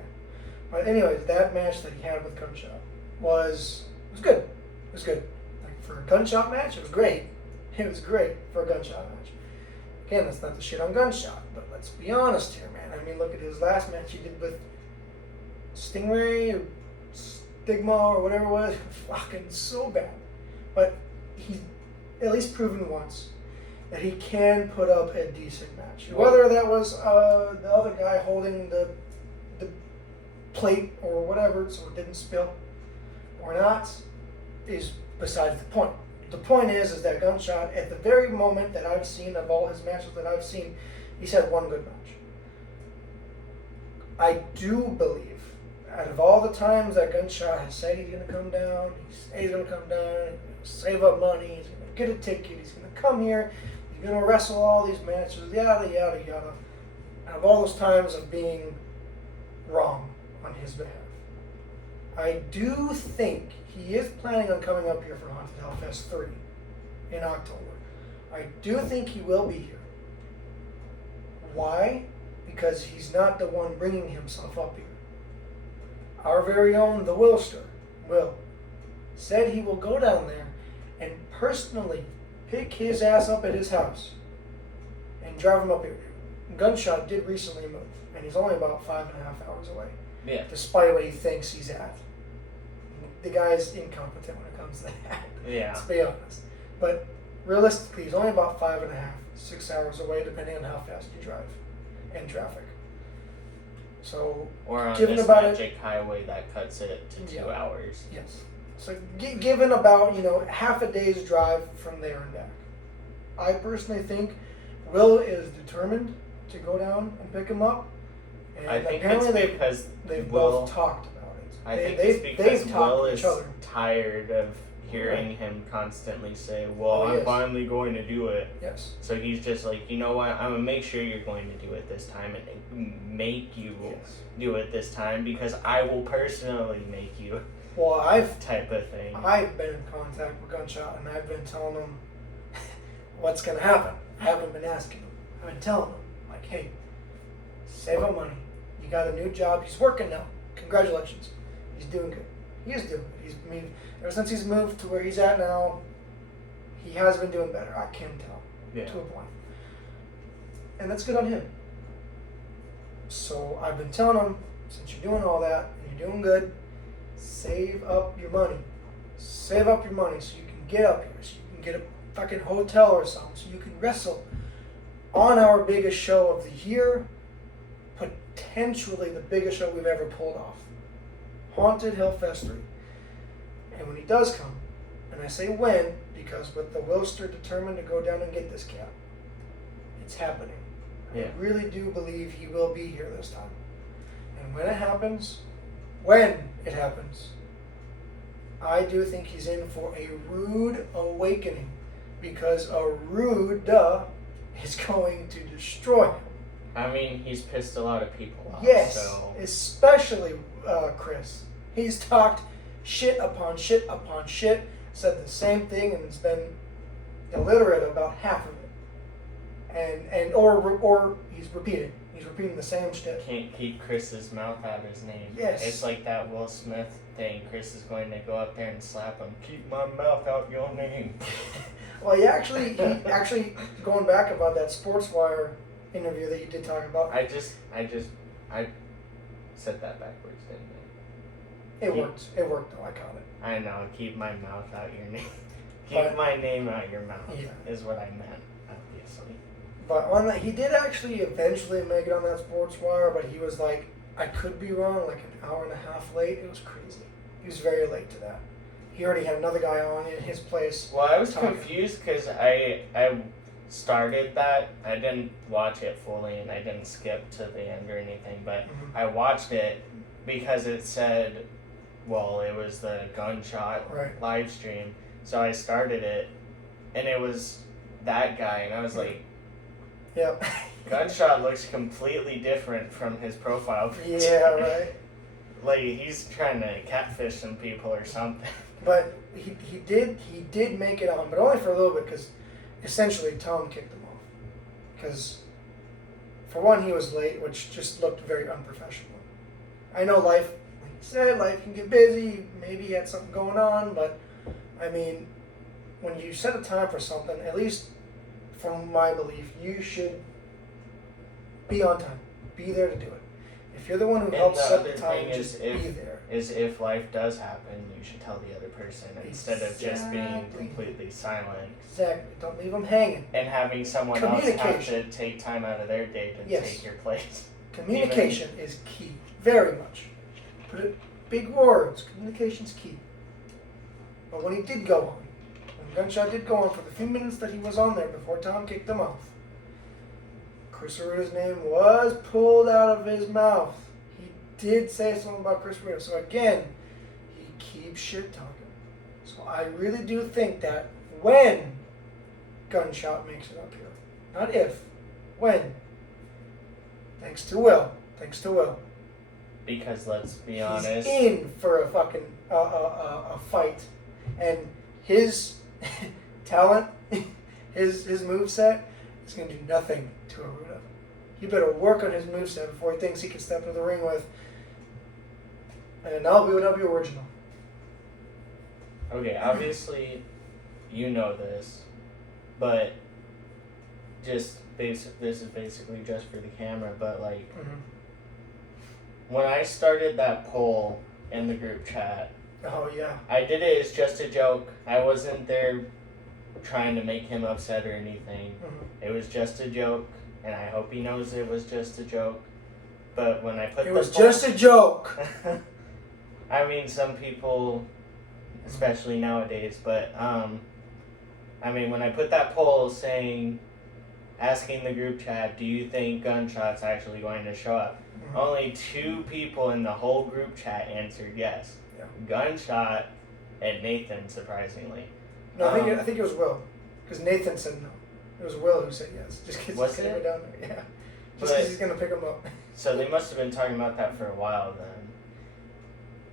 But anyways, that match that he had with Gunshot was good. It was good. Like for a Gunshot match, it was great. It was great for a Gunshot match. Again, that's not the shit on Gunshot, but let's be honest here, man. I mean, look at his last match he did with Stingray or Stigma or whatever it was. Fucking so bad. But he's at least proven once that he can put up a decent match. Whether that was the other guy holding the plate or whatever so it didn't spill or not is besides the point. The point is that Gunshot, at the very moment that I've seen of all his matches that I've seen, he's had one good match. I do believe, out of all the times that Gunshot has said he's going to come down, he's going to come down, save up money, he's going to get a ticket, he's going to come here, he's going to wrestle all these matches, yada, yada, yada. Out of all those times of being wrong on his behalf, I do think he is planning on coming up here for Haunted Hellfest 3 in October. I do think he will be here. Why? Because he's not the one bringing himself up here. Our very own, the Wilster, Will, said he will go down there and personally pick his ass up at his house and drive him up here. Gunshot did recently move, and he's only about 5.5 hours away. Yeah. Despite what he thinks he's at. The guy's incompetent when it comes to that. Yeah. Let's be honest. But realistically, he's only about 5.5, 6 hours away, depending on how fast you drive and traffic. So, or on given this about magic highway that cuts it to 2 hours. Yes. So, given about, half a day's drive from there and back, I personally think Will is determined to go down and pick him up. And I think apparently it's because they've Will, both talked about it. I think it's because Will is tired of hearing him constantly say, well, I'm finally going to do it. Yes. So he's just like, you know what, I'm going to make sure you're going to do it this time and make you do it this time because I will personally make you. Well, type of thing. I've been in contact with Gunshot and I've been telling him what's going to happen. I haven't been asking him. I've been telling him, like, hey, save up money. You got a new job. He's working now. Congratulations. He's doing good. He is doing good. Ever since he's moved to where he's at now, he has been doing better. I can tell. Yeah. To a point. And that's good on him. So I've been telling him, since you're doing all that and you're doing good, save up your money. Save up your money so you can get up here, so you can get a fucking hotel or something, so you can wrestle on our biggest show of the year, potentially the biggest show we've ever pulled off. Haunted Hellfest 3. And when he does come, and I say when, because with the Wilster determined to go down and get this cat, it's happening. Yeah. I really do believe he will be here this time. And when it happens, I do think he's in for a rude awakening, because a rude is going to destroy him. I mean, he's pissed a lot of people off. Yes, so. Especially Chris. He's talked shit upon shit upon shit, said the same thing, and has been illiterate about half of it. Or he's repeating. He's repeating the same shit. Can't keep Chris's mouth out of his name. Yes. It's like that Will Smith thing. Chris is going to go up there and slap him. Keep my mouth out your name. Well, he actually going back about that SportsWire interview that you did talk about. I said that backwards, didn't I? It worked. It worked though. I caught it. I know. Keep my mouth out your name. Keep my name out your mouth. Yeah. Is what I meant, obviously. But on that, he did actually eventually make it on that SportsWire, but he was like, I could be wrong, like an hour and a half late. It was crazy. He was very late to that. He already had another guy on in his place. Well, I was confused because I started that. I didn't watch it fully and I didn't skip to the end or anything, but I watched it because it said, well, it was the Gunshot live stream. So I started it and it was that guy and I was like, yep. Gunshot looks completely different from his profile picture. Yeah, right. like he's trying to catfish some people or something. But he did make it on, but only for a little bit because essentially Tom kicked him off. Because for one, he was late, which just looked very unprofessional. I know life, like you said, life can get busy. Maybe he had something going on, but I mean, when you set a time for something, at least from my belief, you should be on time. Be there to do it. If you're the one who helps set the time, just be there. Is if life does happen, you should tell the other person instead of just being completely silent. Exactly. Don't leave them hanging. And having someone else have to take time out of their day to take your place. Communication is key. Very much. Put it big words. Communication's key. But when he did go on, when Gunshot did go on for the few minutes that he was on there before Tom kicked him off, Chris Aruta's name was pulled out of his mouth. He did say something about Chris Aruta. So again, he keeps shit talking. So I really do think that when Gunshot makes it up here, not if, when, thanks to Will. Because let's be honest, he's in for a fucking a fight, and his talent, his moveset is gonna do nothing to Aruta. He better work on his moveset before he thinks he can step into the ring with an LBYW original. Okay, obviously, you know this, but this is basically just for the camera, but like, when I started that poll in the group chat, oh yeah, I did it as just a joke. I wasn't there trying to make him upset or anything. It was just a joke, and I hope he knows it was just a joke. But when I put it was just a joke. I mean, some people, especially nowadays, but I mean, when I put that poll asking the group chat, do you think Gunshot's actually going to show up? Only 2 people in the whole group chat answered yes. Yeah. Gunshot and Nathan, surprisingly. No, I think it was Will, because Nathan said no. It was Will who said yes, just because he's gonna go down there. Yeah, just because he's gonna pick him up. So they must have been talking about that for a while then.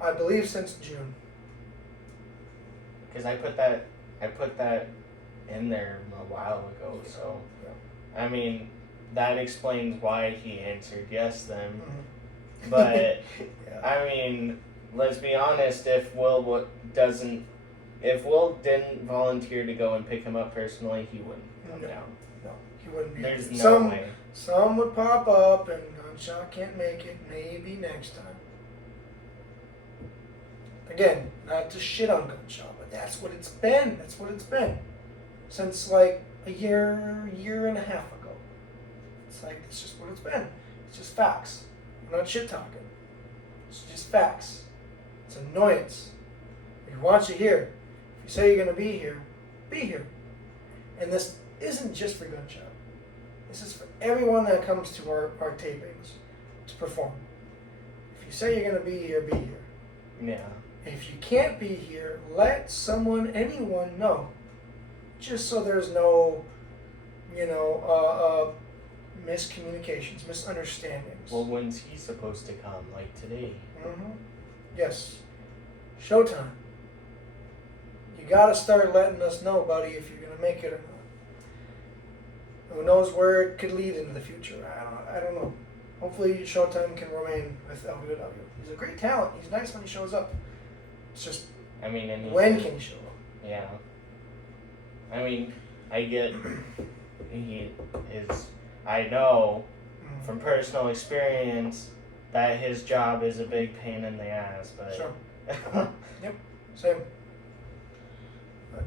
I believe since June. Because I put that in there a while ago. So I mean, that explains why he answered yes then. But I mean, let's be honest. If Will didn't volunteer to go and pick him up personally, he wouldn't come down. No, he wouldn't be. There's no way. Some would pop up and Gunshot can't make it. Maybe next time. Again, not to shit on Gunshot, but that's what it's been. That's what it's been since like a year and a half ago. It's like it's just what it's been. It's just facts. I'm not shit talking. It's just facts. It's annoyance. If you want you here. If you say you're gonna be here, be here. And this isn't just for Gunshot. This is for everyone that comes to our tapings to perform. If you say you're gonna be here, be here. Yeah. If you can't be here, let anyone know. Just so there's no, miscommunications, misunderstandings. Well, when's he supposed to come? Like today? Yes. Showtime. You gotta start letting us know, buddy, if you're gonna make it or not. Who knows where it could lead into the future? I don't know. Hopefully Showtime can remain with LBYW. He's a great talent. He's nice when he shows up. It's just, when can he show up? Yeah. I mean, I get I know from personal experience that his job is a big pain in the ass, but sure. Yep, same. But,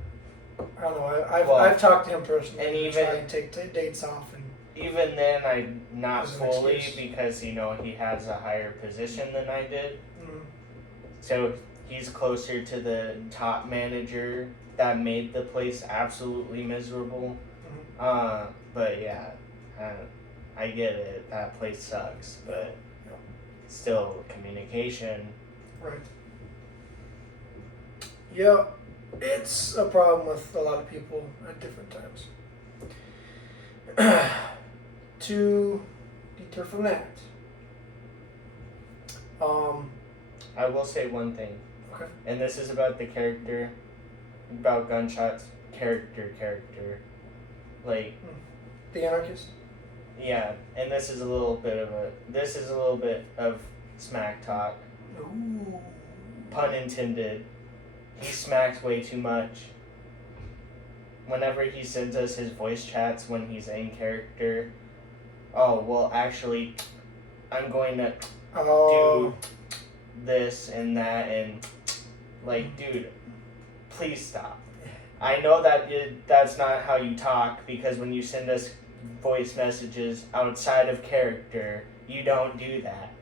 I don't know. I've talked to him personally and even try and take dates off, and even then, I not fully because he has a higher position than I did. So he's closer to the top manager that made the place absolutely miserable. But yeah, I get it. That place sucks, but still communication. Right. Yeah, it's a problem with a lot of people at different times. To deter from that, I will say one thing. Okay. And this is about the character, about Gunshot's character. Like, the anarchist. yeah, and this is a little bit of smack talk. Ooh. Pun intended. He smacks way too much. Whenever he sends us his voice chats when he's in character, oh, well, actually, I'm going to do this and that, and, like, dude, please stop. I know that's not how you talk, because when you send us voice messages outside of character, you don't do that.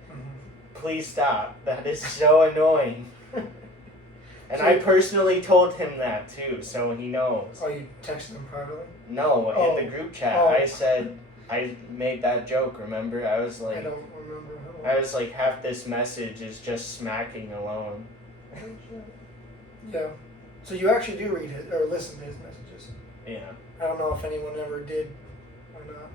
Please stop. That is so annoying. And So I personally told him that too, so he knows. Oh, you texted him privately? No, in the group chat. I said, I made that joke, remember? I was like, I don't remember. I was like, half this message is just smacking alone. Yeah. So you actually do read his, or listen to his messages? Yeah. I don't know if anyone ever did or not.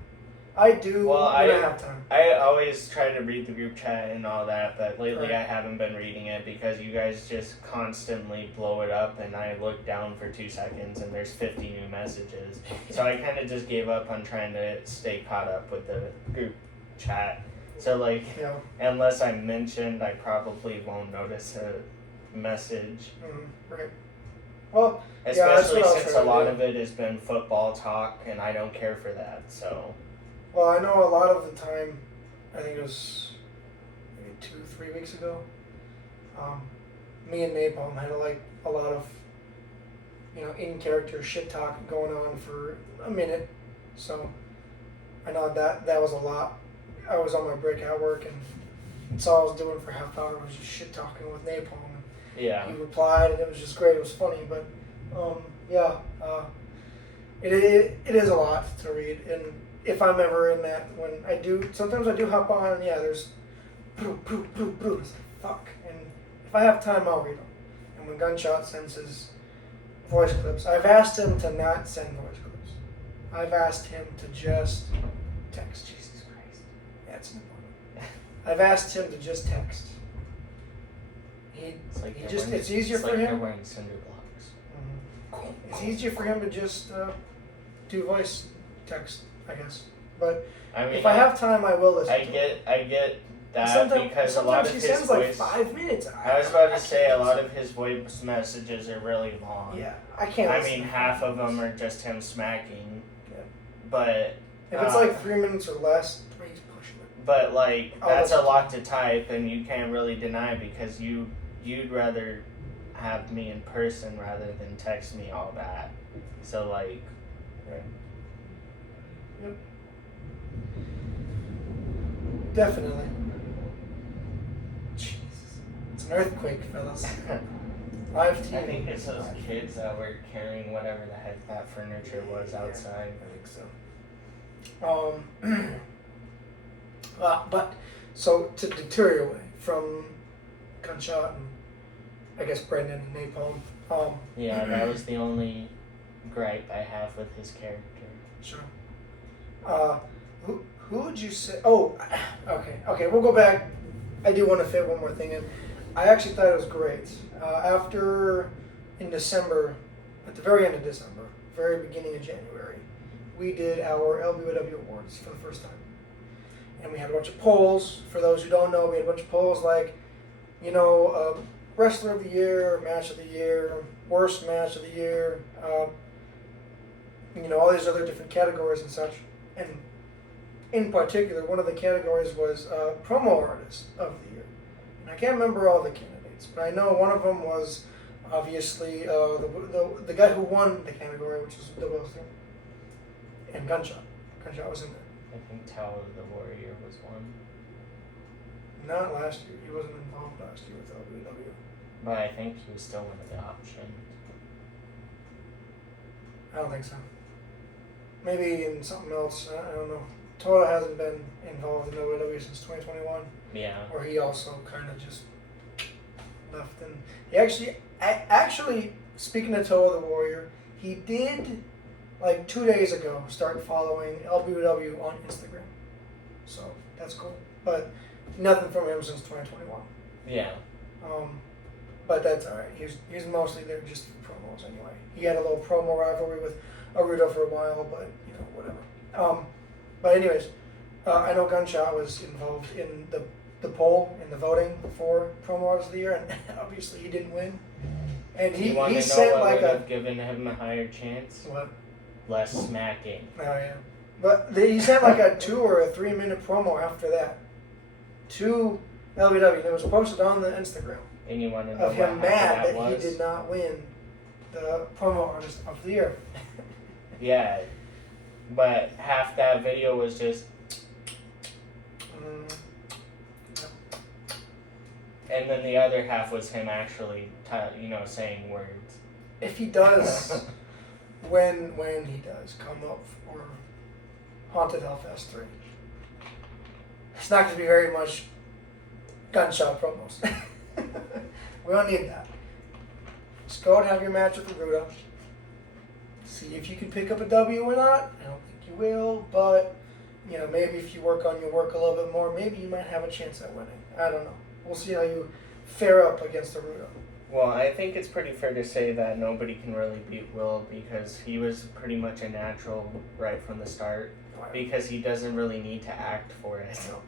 I do Well, when I have time. I always try to read the group chat and all that, but lately Right. I haven't been reading it because you guys just constantly blow it up, and I look down for 2 seconds and there's 50 new messages. So I kind of just gave up on trying to stay caught up with the group chat. So, like, Yeah. unless I'm mentioned, I probably won't notice a message. Right. Well, Especially what I was since a trying to lot do. of it has been football talk, and I don't care for that, so. Well, I know a lot of the time, I think it was maybe 2-3 weeks ago, me and Napalm had like a lot of, in-character shit talk going on for a minute. So I know that was a lot. I was on my break at work, and that's all I was doing for half hour was just shit talking with Napalm. Yeah. He replied, and it was just great. It was funny, but it is a lot to read. And if I'm ever in that, sometimes I do hop on, and there's it's like, fuck. And if I have time, I'll read them. And when Gunshot sends his voice clips, I've asked him to not send voice clips. I've asked him to just text. Jesus Christ. That's important. I've asked him to just text. It's easier for him. They're wearing cinder blocks. Cool. It's easier for him to just do voice text, I guess. But I mean, if I have time, I will listen. I get that sometimes, because a lot of he his sends voice. like 5 minutes. I was about to say a lot of his voice messages are really long. Yeah, I can't. I mean, half of them are just him smacking. Yeah. But if it's like 3 minutes or less, he's pushing it. But like I'll that's a listen. lot to type, and you can't really deny because you'd rather have me in person rather than text me all that. So like. Right. Yep. Definitely. Jesus. It's an earthquake, fellas. Live TV. I think it's those kids that were carrying whatever the heck that furniture was outside. I think so. But so to deter away from Gunshot and I guess Brendon and Napalm. Yeah, that was the only gripe I have with his character. Sure. Who would you say? Oh, okay. We'll go back. I do want to fit one more thing in. I actually thought it was great. In December, at the very end of December, very beginning of January, we did our LBYW awards for the first time, and we had a bunch of polls. For those who don't know, we had a bunch of polls like, wrestler of the year, match of the year, worst match of the year, all these other different categories and such. And in particular, one of the categories was promo artist of the year. And I can't remember all the candidates, but I know one of them was obviously the guy who won the category, which was the Wilson, and Gunshot. Gunshot was in there. I think Tower of the Warrior was one. Not last year. He wasn't involved last year with LBW. But I think he was still one of the options. I don't think so. Maybe in something else. I don't know. Toa hasn't been involved in WWE since 2021. Yeah. Or he also kind of just left. And he actually, speaking of Toa the Warrior, he did, like 2 days ago, start following LBW on Instagram. So that's cool. But nothing from him since 2021. Yeah. But that's all right. He's mostly there just for promos anyway. He had a little promo rivalry with Arudo for a while, but whatever. But anyways, I know Gunshot was involved in the poll in the voting for promo artist of the year, and obviously he didn't win. And he sent what like would have given him a higher chance? What? Less smacking. Oh yeah, but he sent like a 2 or a 3 minute promo after that to LBW. It was posted on the Instagram. And you want to know Of him mad that was? he did not win the promo artist of the year. Yeah, but half that video was just. And then the other half was him actually, saying words. If he does, when he does come up for Haunted Hellfest 3, it's not going to be very much Gunshot promos. We don't need that. Just go and have your match with Arudo. See if you can pick up a W or not. I don't think you will, but maybe if you work on your work a little bit more, maybe you might have a chance at winning. I don't know. We'll see how you fare up against Arudo. Well, I think it's pretty fair to say that nobody can really beat Will because he was pretty much a natural right from the start. Because he doesn't really need to act for it. No.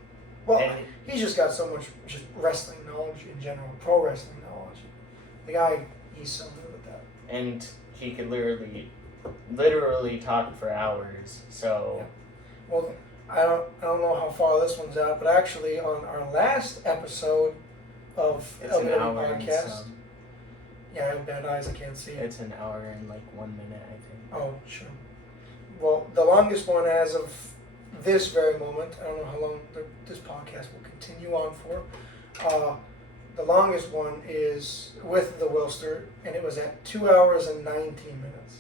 Well, he's just got so much just wrestling knowledge in general, pro wrestling knowledge. The guy, he's so good at that. And he could literally talk for hours. So. Yeah. Well, I don't know how far this one's out, but actually on our last episode of LBYW Podcast. Yeah, I have bad eyes, I can't see it. It's an hour and like 1 minute, I think. Oh, sure. Well, the longest one as of this very moment, I don't know how long this podcast will continue on for. The longest one is with the Wilster, and it was at 2 hours and 19 minutes.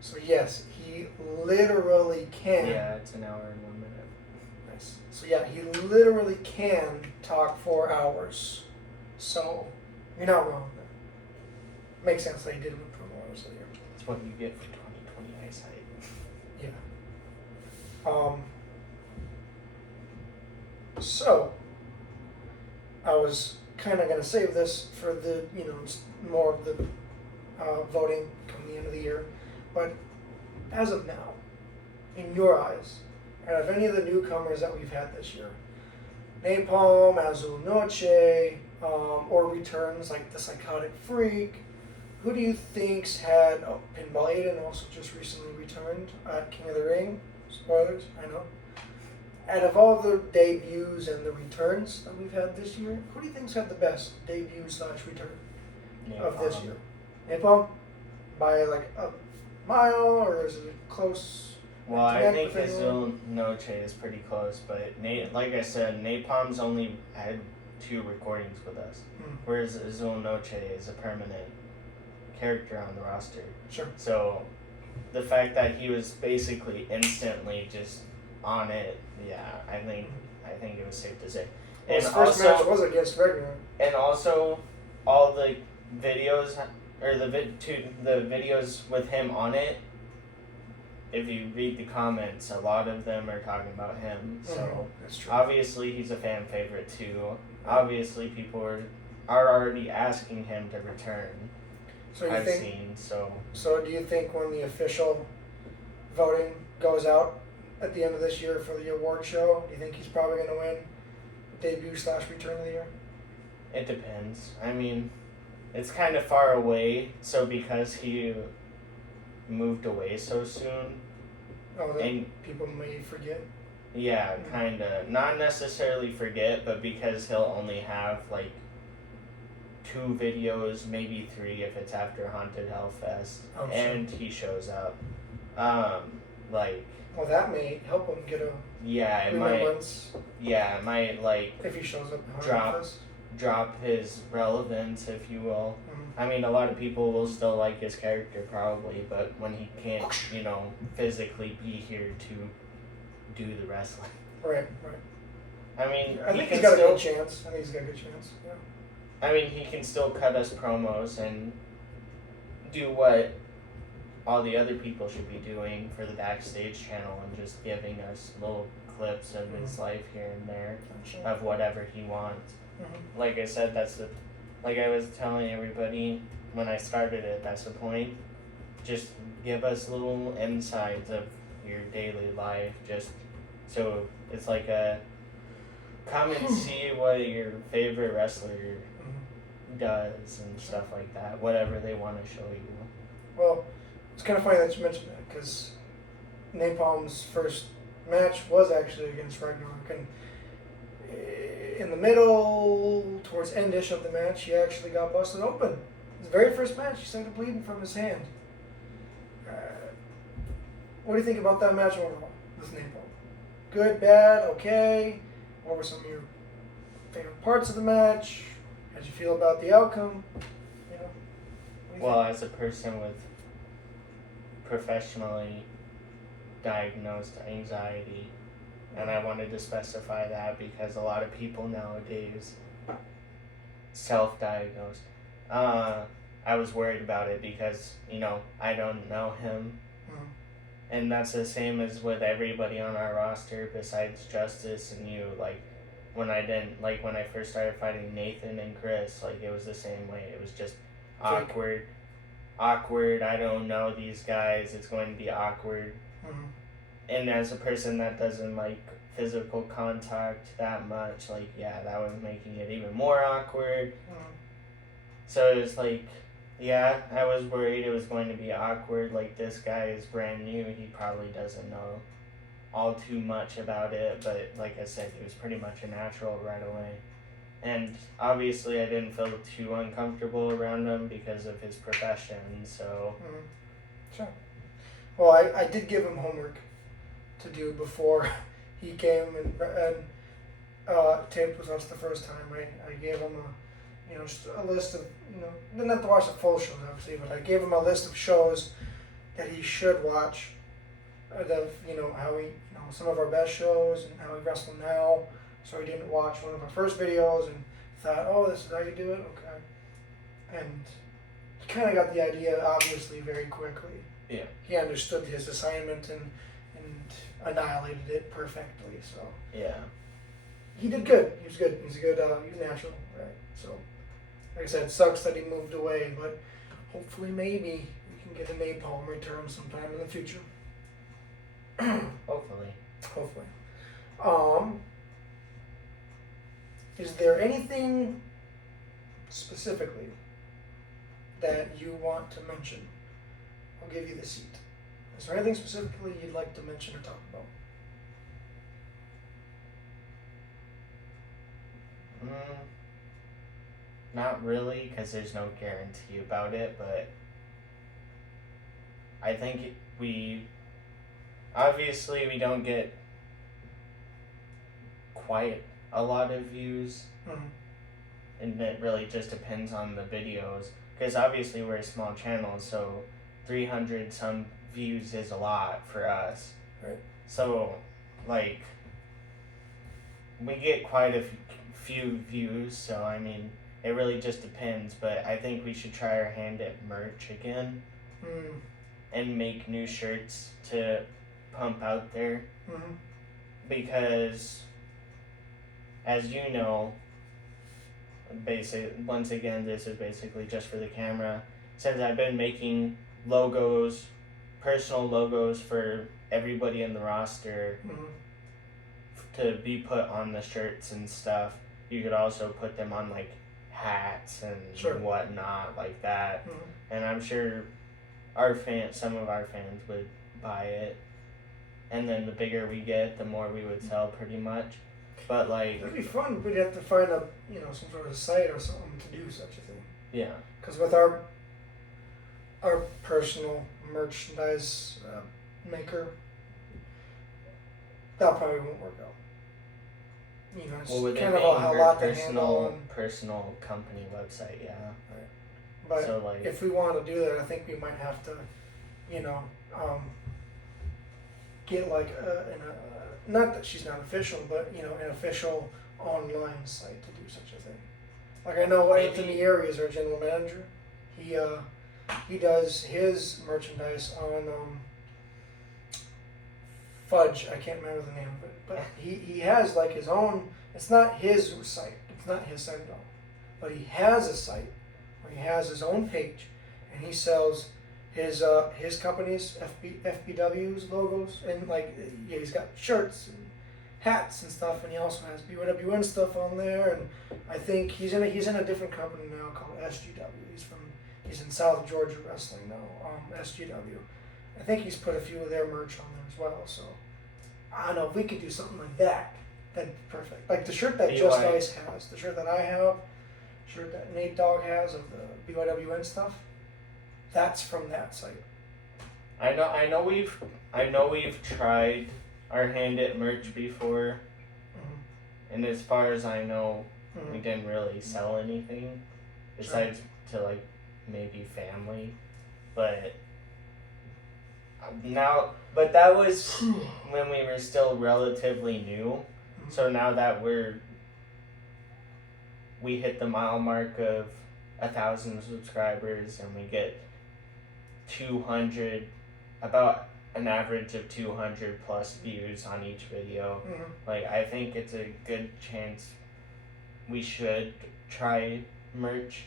So yes, he literally can. Yeah, it's an hour and 1 minute. Nice. So yeah, he literally can talk 4 hours. So you're not wrong there. Makes sense that he did win promo artist of the year. That's what you get for 2020 eyesight. Yeah. So I was kind of gonna save this for the more of the voting come the end of the year, but as of now, in your eyes, out of any of the newcomers that we've had this year, Napalm, Azul Noche, or returns like the Psychotic Freak, who do you think's had? Oh, Pinball Aidan also just recently returned at King of the Ring. Spoilers, I know. Out of all the debuts and the returns that we've had this year, who do you think's had the best debut/return of this year? Napalm? By like a mile, or is it close? Well, I think Azul Noche is pretty close, but like I said, Napalm's only had 2 recordings with us, whereas Azul Noche is a permanent character on the roster. Sure. So the fact that he was basically instantly just on it, yeah, I think it was safe to say. Well, his first match was against Ragnarok. And also, all the videos or the videos with him on it. If you read the comments, a lot of them are talking about him. So that's true. Obviously he's a fan favorite too. Obviously people are already asking him to return. So So do you think when the official voting goes out at the end of this year for the award show, do you think he's probably going to win debut/return of the year? It depends. I mean, it's kind of far away, so because he moved away so soon. Oh, and people may forget? Yeah, kind of. Not necessarily forget, but because he'll only have like 2 videos, maybe 3 if it's after Haunted Hellfest, and he shows up. Well, that may help him get a remembrance. It might like if he shows up at Hellfest. Drop his relevance, if you will. I mean, a lot of people will still like his character probably, but when he can't, physically be here to do the wrestling. Right. I mean, I think he's got a good chance. Yeah. I mean, he can still cut us promos and do what all the other people should be doing for the Backstage channel and just giving us little clips of his life here and there of whatever he wants. Like I said, that's the like I was telling everybody when I started it, that's the point. Just give us little insights of your daily life, just so it's like a come and see what your favorite wrestler does and stuff like that, whatever they want to show you. Well, it's kind of funny that you mentioned that, because Napalm's first match was actually against Ragnarok, and in the middle, towards end-ish of the match, he actually got busted open. His very first match, he started bleeding from his hand. What do you think about that match overall, this Napalm? Good, bad, okay? What were some of your favorite parts of the match? How did you feel about the outcome? You know, what do you Well, think? as a person with professionally diagnosed anxiety, and I wanted to specify that because a lot of people nowadays self-diagnosed. I was worried about it because, you know, I don't know him. Mhm. And that's the same as with everybody on our roster besides Justice and you. Like, when I first started fighting Nathan and Chris, like, it was the same way. It was just awkward. I don't know these guys. It's going to be awkward. Mhm. And as a person that doesn't like physical contact that much, like, yeah, that was making it even more awkward. Mhm. So it was like, yeah, I was worried it was going to be awkward. Like, this guy is brand new. He probably doesn't know all too much about it. But like I said, it was pretty much a natural right away. And obviously I didn't feel too uncomfortable around him because of his profession. So, Sure. Well, I did give him homework to do before he came and taped with us the first time. I gave him just a list of, didn't have to watch the full shows obviously, but I gave him a list of shows that he should watch. Of how he, some of our best shows and how we wrestle now. So he didn't watch one of our first videos and thought, oh, this is how you do it, okay. And he kind of got the idea obviously very quickly. yeah. He understood his assignment and annihilated it perfectly. So Yeah. he did good. He was good. He's a good. He's natural, right? So, like I said, it sucks that he moved away, but hopefully, maybe we can get a Napalm return sometime in the future. Hopefully. Is there anything specifically that you want to mention? I'll give you the seat. Is there anything specifically you'd like to mention or talk about? Not really, because there's no guarantee about it, but I think we don't get quite a lot of views, and it really just depends on the videos, because obviously we're a small channel, so 300 some views is a lot for us. Right. So, like, we get quite a few views, so I mean, it really just depends, but I think we should try our hand at merch again and make new shirts to pump out there. Because, as you know, once again, this is basically just for the camera. Since I've been making logos, personal logos for everybody in the roster to be put on the shirts and stuff, you could also put them on like hats and whatnot like that. And I'm sure some of our fans would buy it. And then the bigger we get, the more we would sell pretty much. But like, it'd be fun. We'd have to find some sort of site or something to do such a thing. Yeah. Because with our personal merchandise maker, that probably won't work out. It's with kind it of being a her lot to handle. personal company website, yeah. Right. But so like, if we want to do that, I think we might have to, get like not that she's not official, but an official online site to do such a thing. Like I know Anthony Aries, our general manager, he does his merchandise on Fudge. I can't remember the name of it, but he has like his own. It's not his site. It's not his site at all. but he has a site where he has his own page, and he sells his company's FBW's logos, and like yeah, he's got shirts and hats and stuff, and he also has BYWN stuff on there. And I think he's in a different company now called SGW. He's in South Georgia Wrestling now. SGW. I think he's put a few of their merch on there as well. So I don't know if we could do something like that. That'd be perfect. Like the shirt that Just Ice has, the shirt that I have, shirt that Nate Dogg has of the BYWN stuff. That's from that site. I know we've tried our hand at merch before, and as far as I know, we didn't really sell anything besides to like maybe family, but that was when we were still relatively new. So now that we hit the mile mark of 1,000 subscribers, and we get 200, about an average of 200 plus views on each video. Like I think it's a good chance we should try merch,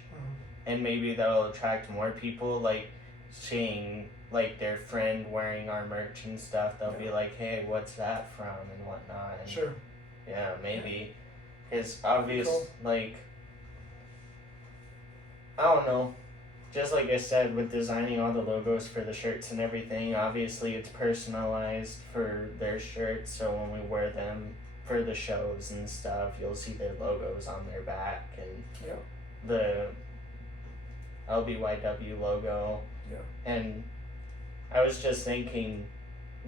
and maybe that'll attract more people. Like seeing like their friend wearing our merch and stuff, they'll be like, "Hey, what's that from?" and whatnot. And sure. Yeah, maybe, because obvious like I don't know. Just like I said, with designing all the logos for the shirts and everything, obviously it's personalized for their shirts, so when we wear them for the shows and stuff, you'll see their logos on their back, and the LBYW logo. And I was just thinking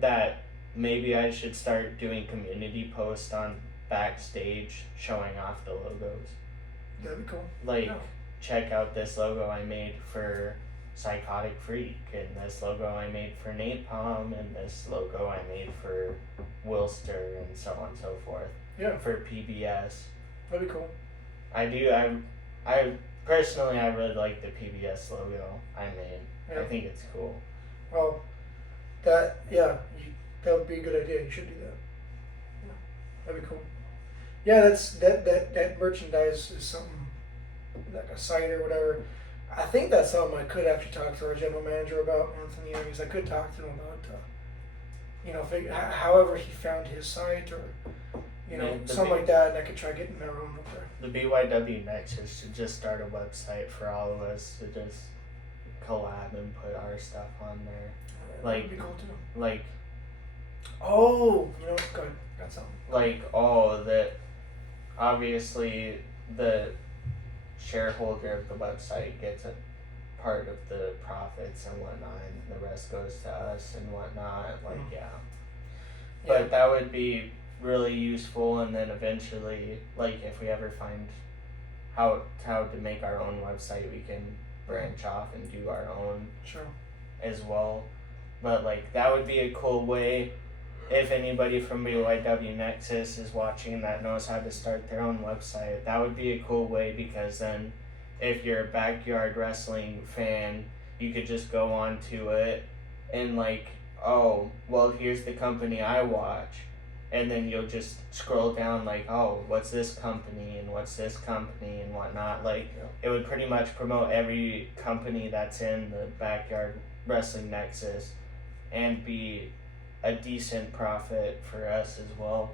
that maybe I should start doing community posts on Backstage showing off the logos. That'd be cool. Like, check out this logo I made for Psychotic Freak, and this logo I made for Napalm, and this logo I made for Wilster, and so on and so forth. Yeah. For PBS. That'd be cool. I personally, I really like the PBS logo I made. Yeah. I think it's cool. Well, that would be a good idea. You should do that. Yeah. That'd be cool. Yeah, that merchandise is something, like a site or whatever. I think that's something I could actually talk to our general manager about, Anthony Aries. I could talk to him about, however he found his site, or something like that, and I could try getting their own up there. The BYW Nexus should just start a website for all of us to just collab and put our stuff on there. That'd be cool too. Like, oh, go ahead. Got something. Like, that obviously the shareholder of the website gets a part of the profits and whatnot, and the rest goes to us and whatnot. Like, but that would be really useful. And then eventually, like, if we ever find how to make our own website, we can branch off and do our own as well. But like, that would be a cool way. If anybody from BYW Nexus is watching that knows how to start their own website, that would be a cool way, because then if you're a backyard wrestling fan, you could just go onto it and like, oh, well, here's the company I watch. And then you'll just scroll down like, oh, what's this company and what's this company and whatnot. Like, it would pretty much promote every company that's in the backyard wrestling Nexus and be a decent profit for us as well.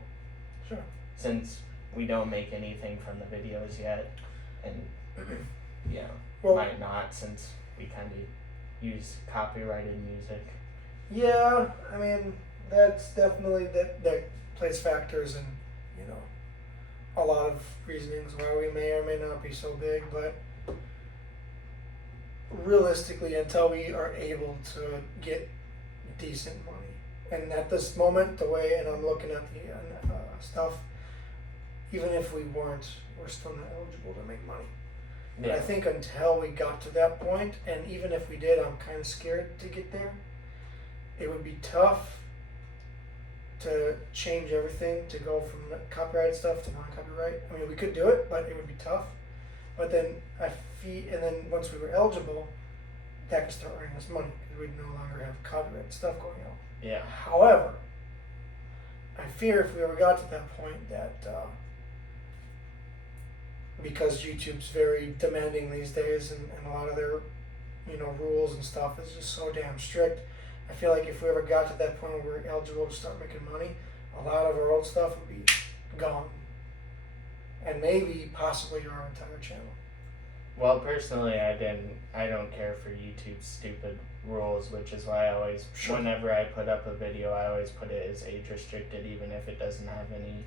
Sure. Since we don't make anything from the videos yet, and might not, since we kind of use copyrighted music. Yeah, I mean, that's definitely that plays factors in a lot of reasonings why we may or may not be so big, but realistically, until we are able to get decent money. And at this moment, and I'm looking at the stuff, even if we weren't, we're still not eligible to make money. But I think until we got to that point, and even if we did, I'm kind of scared to get there. It would be tough to change everything, to go from copyright stuff to non-copyright. I mean, we could do it, but it would be tough. But then and then once we were eligible, that could start earning us money, because we'd no longer have copyright stuff going out. Yeah. However, I fear if we ever got to that point that because YouTube's very demanding these days, and a lot of their, rules and stuff is just so damn strict. I feel like if we ever got to that point where we're eligible to start making money, a lot of our old stuff would be gone. And maybe, possibly, our entire channel. Well, personally, I don't care for YouTube's stupid rules, which is why I always, whenever I put up a video, I always put it as age restricted, even if it doesn't have any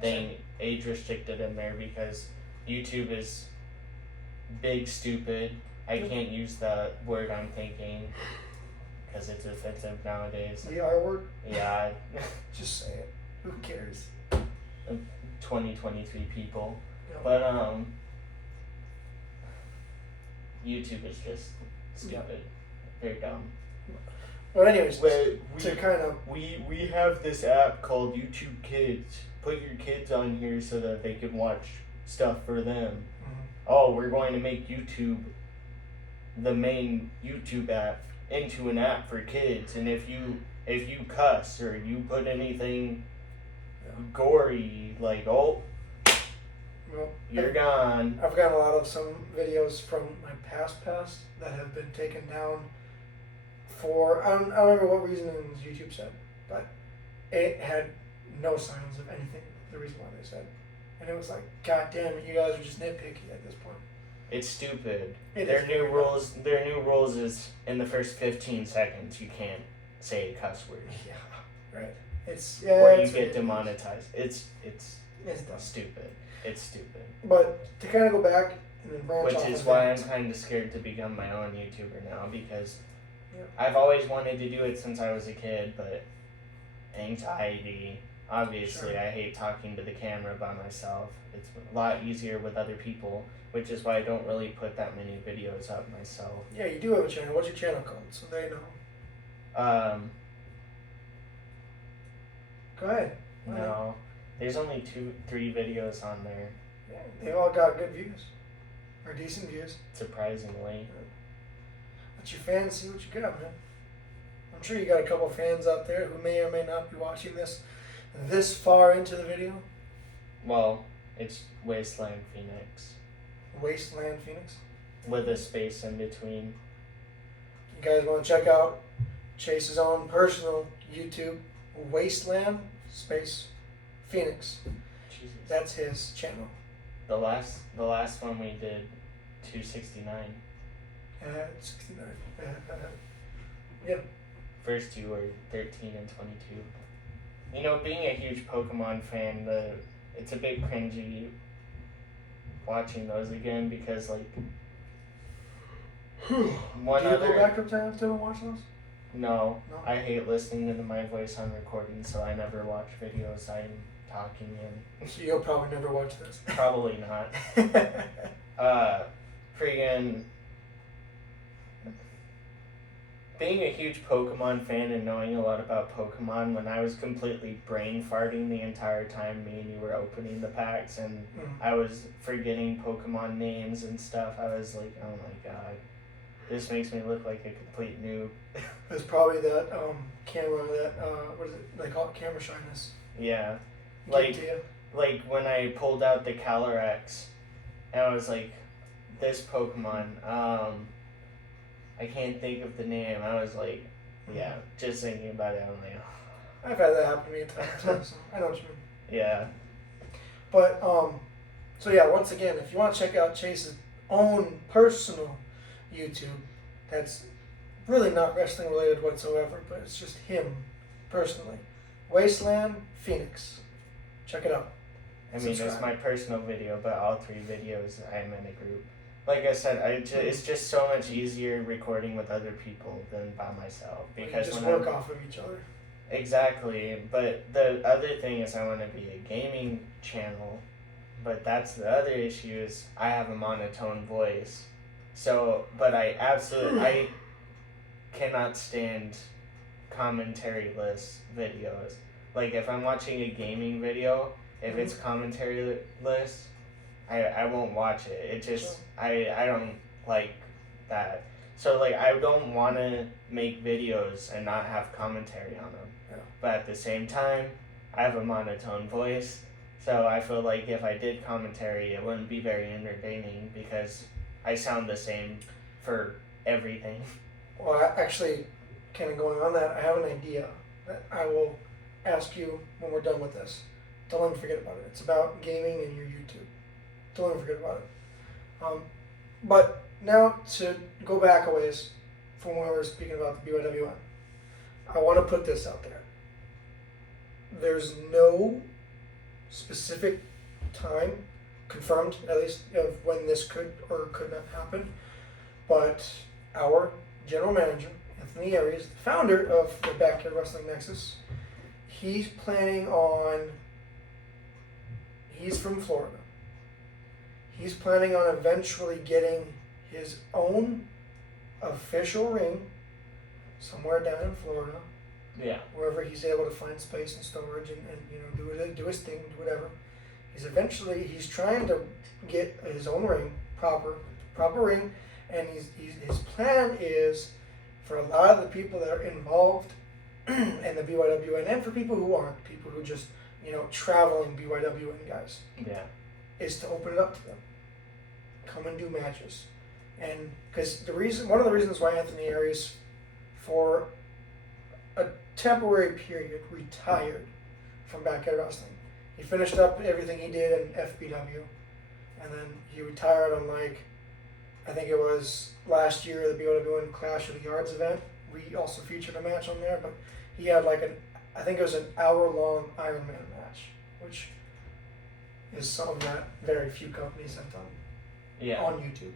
thing age restricted in there, because YouTube is big stupid. I can't use the word I'm thinking because it's offensive nowadays. The R word? Yeah. Just say it. Who cares? 2023 people. Yeah. But YouTube is just stupid. They're dumb. Well, anyways, we have this app called YouTube Kids. Put your kids on here so that they can watch stuff for them. Mm-hmm. Oh, we're going to make YouTube, the main YouTube app, into an app for kids, and if you cuss or you put anything gory, like you're gone. I've gotten a lot of some videos from my past that have been taken down for I don't remember what reason YouTube said, but it had no signs of anything. The reason why they said, and it was like, God damn it, you guys are just nitpicky at this point. It's stupid. Their new rules is in the first 15 seconds you can't say a cuss word. Yeah, right. Or you get demonetized. It's dumb. Stupid. It's stupid. But to kind of go back and then branch off. Which is why I'm kind of scared to become my own YouTuber now, because I've always wanted to do it since I was a kid, but anxiety. Obviously, sure. I hate talking to the camera by myself. It's a lot easier with other people, which is why I don't really put that many videos up myself. Yeah, you do have a channel. What's your channel called? So they know. Go ahead. No. There's only 2-3 videos on there. Yeah, they all got good views. Or decent views. Surprisingly. Yeah. Let your fans see what you got, man. I'm sure you got a couple fans out there who may or may not be watching this far into the video. Well, it's Wasteland Phoenix. Wasteland Phoenix? With a space in between. You guys want to check out Chase's own personal YouTube, Wasteland space Phoenix. Jesus. That's his channel. The last one we did, 269. 69. Yeah. First two were 13 and 22. You know, being a huge Pokemon fan, it's a bit cringy watching those again because, like, Do you go back to time to watch those? No, I hate listening to my voice on recording, so I never watch videos I'm talking in. So you'll probably never watch this. Probably not. Friggin' being a huge Pokemon fan and knowing a lot about Pokemon, when I was completely brain farting the entire time me and you were opening the packs and I was forgetting Pokemon names and stuff, I was like, oh my god, this makes me look like a complete noob. It's probably that camera, what is it, they call it camera shyness. Yeah. Like when I pulled out the Calyrex and I was like, this Pokemon, I can't think of the name. I was like, yeah, just thinking about it, I'm like, oh. I've had that happen to me a time too, so I know what you mean. Yeah. But, so yeah, once again, if you want to check out Chase's own personal YouTube, that's really not wrestling related whatsoever, but it's just him personally. Wasteland Phoenix. Check it out. I mean, it's my personal video, but all 3 videos I'm in a group. Like I said, it's just so much easier recording with other people than by myself. Because you just work off of each other. Exactly, but the other thing is I want to be a gaming channel, but that's the other issue is I have a monotone voice. So, but I cannot stand commentary-less videos. Like if I'm watching a gaming video, if it's commentary-less, I won't watch it. It just, I don't like that. So like I don't want to make videos and not have commentary on them. Yeah. But at the same time, I have a monotone voice So I feel like if I did commentary, it wouldn't be very entertaining because I sound the same for everything. Well, actually, kind of going on that, I have an idea that I will ask you when we're done with this. Don't even forget about it. It's about gaming and your YouTube. Don't even forget about it. But now to go back a ways from when we were speaking about the BYWN, I want to put this out there. There's no specific time confirmed, at least, of when this could or could not happen. But our general manager, Anthony Aries, the founder of the Backyard Wrestling Nexus, he's planning on. He's from Florida. He's planning on eventually getting his own official ring somewhere down in Florida. Yeah. Wherever he's able to find space and storage and do his thing, do whatever. He's trying to get his own ring, proper ring, and his plan is for a lot of the people that are involved in the BYWN and for people who aren't, people who just, traveling BYWN guys. Yeah. Is to open it up to them. Come and do matches. And because one of the reasons why Anthony Aries, for a temporary period, retired from Backyard Wrestling. He finished up everything he did in FBW, and then he retired on I think it was last year, the BYWN Clash of the Yards event. We also featured a match on there, but he had I think it was an hour-long Iron Man match, which is something that very few companies have done on YouTube.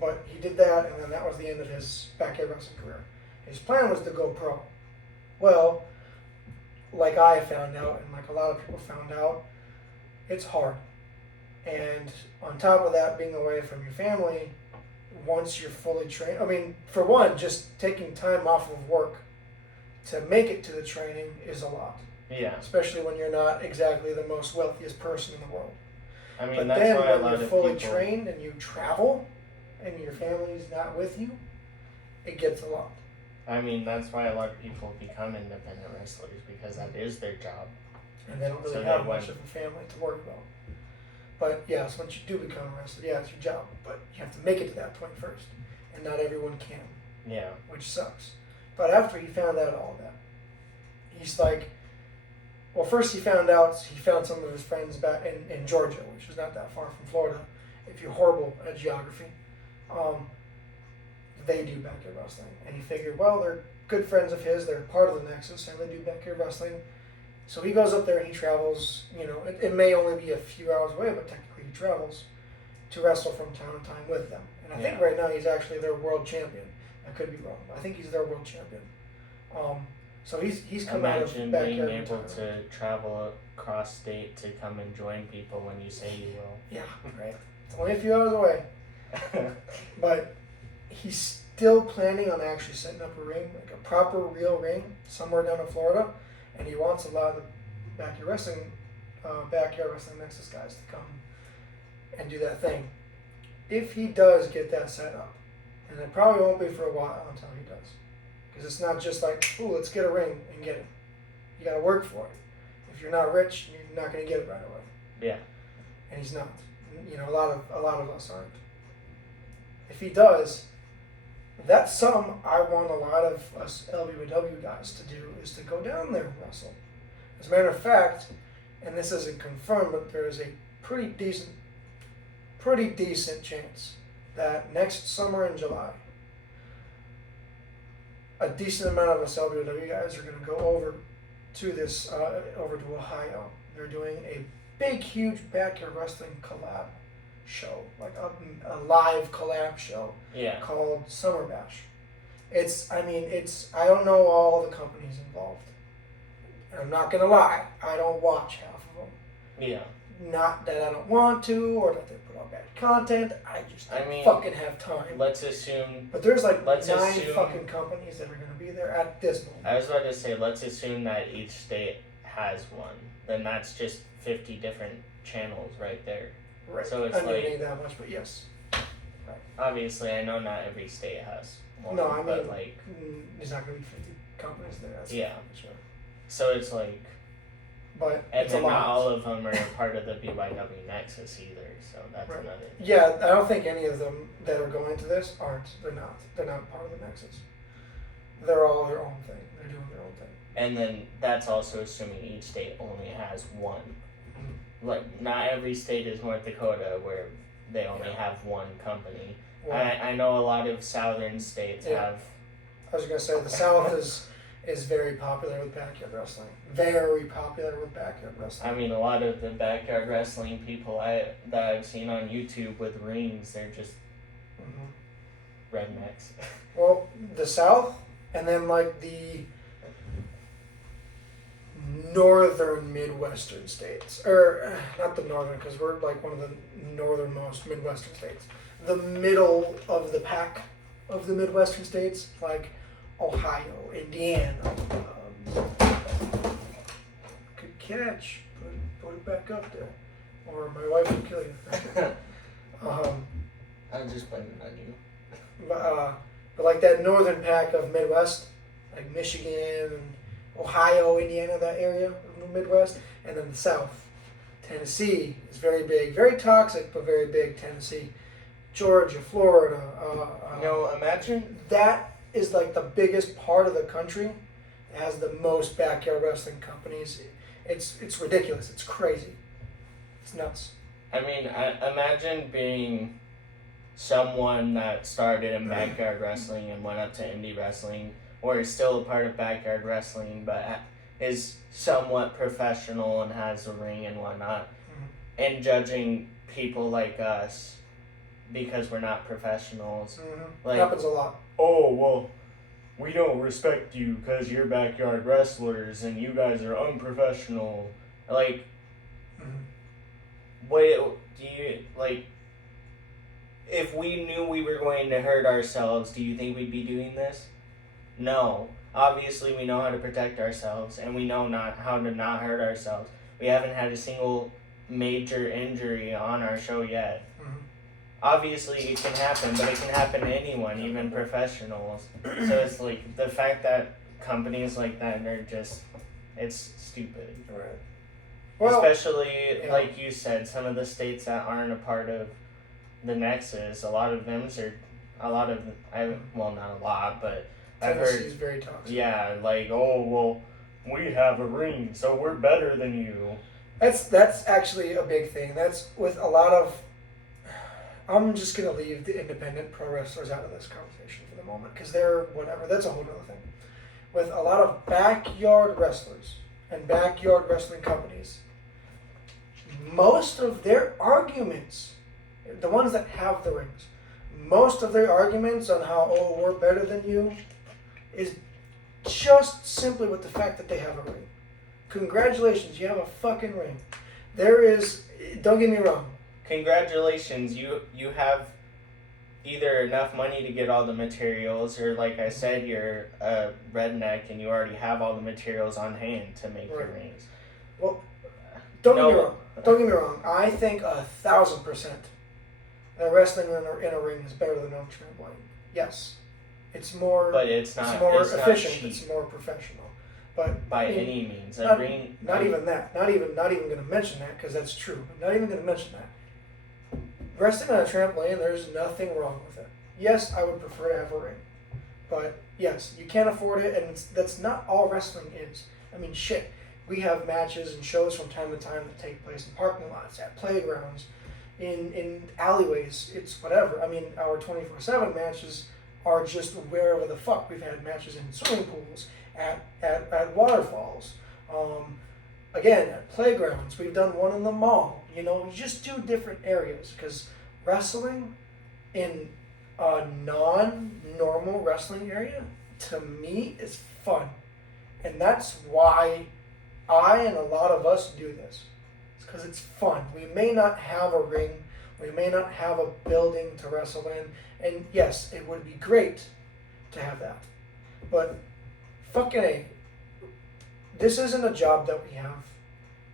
But he did that, and then that was the end of his Backyard Wrestling career. His plan was to go pro. Well, like I found out, and like a lot of people found out, it's hard. And on top of that, being away from your family, once you're fully trained, for one, just taking time off of work to make it to the training is a lot. Yeah. Especially when you're not exactly the most wealthiest person in the world. But that's then why a when lot you're of fully people... trained and you travel and your family's not with you, it gets a lot. That's why a lot of people become independent wrestlers, because that is their job. And they don't really have much of a family to worry about. But yes, once you do become a wrestler, it's your job. But you have to make it to that point first. And not everyone can. Yeah. Which sucks. But after he found out all that, he's like, first he found some of his friends back in Georgia, which is not that far from Florida, if you're horrible at geography. They do backyard wrestling. And he figured, they're good friends of his, they're part of the Nexus, and they do backyard wrestling. So he goes up there and he travels, it may only be a few hours away, but technically he travels to wrestle from time to time with them. And I think right now he's actually their world champion. I could be wrong, but I think he's their world champion. So he's come out of backyard. Imagine being able to travel across state to come and join people when you say you will. Yeah, right. It's only a few hours away. But he's still planning on actually setting up a ring, like a proper real ring, somewhere down in Florida. And he wants a lot of the backyard wrestling Nexus guys to come and do that thing. If he does get that set up, and it probably won't be for a while until he does. Because it's not just like, let's get a ring and get it. You got to work for it. If you're not rich, you're not going to get it right away. Yeah. And he's not. A lot of us aren't. If he does, that's something I want a lot of us LBYW guys to do, is to go down there and wrestle. As a matter of fact, and this isn't confirmed, but there is a pretty decent chance that next summer in July, a decent amount of us LBYW guys are going to go over to Ohio. They're doing a big, huge backyard wrestling collab show, like a live collab show called Summer Bash. I don't know all the companies involved. And I'm not gonna lie, I don't watch half of them. Yeah. Not that I don't want to, or that they put out bad content. I just don't fucking have time. Let's assume. But there's 9 fucking companies that are gonna be there at this moment. I was about to say, let's assume that each state has one. Then that's just 50 different channels right there. Right. So it's I don't need that much, but yes. Right. Obviously, I know not every state has one. No, but there's not gonna be 50 companies there. That's yeah. Sure. So it's like, but And it's then a lot. not all of them are part of the BYW Nexus either, so that's Right. another thing. Yeah, I don't think any of them that are going to this aren't. They're not. They're not part of the Nexus. They're all their own thing. They're doing their own thing. And then that's also assuming each state only has one. Mm-hmm. Like, not every state is North Dakota where they only have one company. Well, I know a lot of southern states have. I was gonna say the South is very popular with backyard wrestling. Very popular with backyard wrestling. I mean, a lot of the backyard wrestling people that I've seen on YouTube with rings, they're just rednecks. Well, the South, and then like the northern Midwestern states, or not the northern, because we're like one of the northernmost Midwestern states. The middle of the pack of the Midwestern states, like Ohio, Indiana. Good catch. Put it back up there, or my wife will kill you. I'm just blaming it on you. But like that northern pack of Midwest, like Michigan and Ohio, Indiana, that area of the Midwest, and then the South. Tennessee is very big, very toxic, but very big. Tennessee, Georgia, Florida. Imagine that is like the biggest part of the country that has the most backyard wrestling companies. It's ridiculous. It's crazy. It's nuts. I mean, imagine being someone that started in backyard wrestling and went up to indie wrestling, or is still a part of backyard wrestling, but is somewhat professional and has a ring and whatnot, and judging people like us because we're not professionals. Like, happens a lot. Oh, well, we don't respect you because you're backyard wrestlers and you guys are unprofessional. Like, what do you, like, if we knew we were going to hurt ourselves, do you think we'd be doing this? No. Obviously, we know how to protect ourselves, and we know how to not hurt ourselves. We haven't had a single major injury on our show yet. Obviously, it can happen, but it can happen to anyone, even professionals. So it's like, the fact that companies like that are just, it's stupid. Right. Well, especially, like you said, some of the states that aren't a part of the Nexus, a lot of them well, not a lot, but I've heard. Tennessee's very toxic. Yeah, like, oh, well, we have a ring, so we're better than you. That's actually a big thing. That's with a lot of. I'm just gonna leave the independent pro wrestlers out of this conversation for the moment because they're whatever. That's a whole other thing. With a lot of backyard wrestlers and backyard wrestling companies, most of their arguments, the ones that have the rings, most of their arguments on how we're better than you, is just simply with the fact that they have a ring. Congratulations, you have a fucking ring. There is. Don't get me wrong. Congratulations, you have either enough money to get all the materials, or like I said, you're a redneck and you already have all the materials on hand to make your rings. Well, don't get me wrong. Don't get me wrong. I think 1,000% that wrestling in a ring is better than on trampoline. Yes, it's more. But it's not. It's more it's efficient. Not cheap. It's more professional. But by any means, not even that. Not even going to mention that because that's true. But not even going to mention that. Wrestling on a trampoline, there's nothing wrong with it. Yes, I would prefer to have a ring. But yes, you can't afford it, and that's not all wrestling is. I mean, shit. We have matches and shows from time to time that take place in parking lots, at playgrounds, in alleyways. It's whatever. I mean, our 24/7 matches are just wherever the fuck. We've had matches in swimming pools, at waterfalls, again, at playgrounds. We've done one in the mall. You know, you just do different areas because wrestling in a non-normal wrestling area, to me, is fun. And that's why I and a lot of us do this. It's because it's fun. We may not have a ring. We may not have a building to wrestle in. And yes, it would be great to have that. But fucking A, this isn't a job that we have.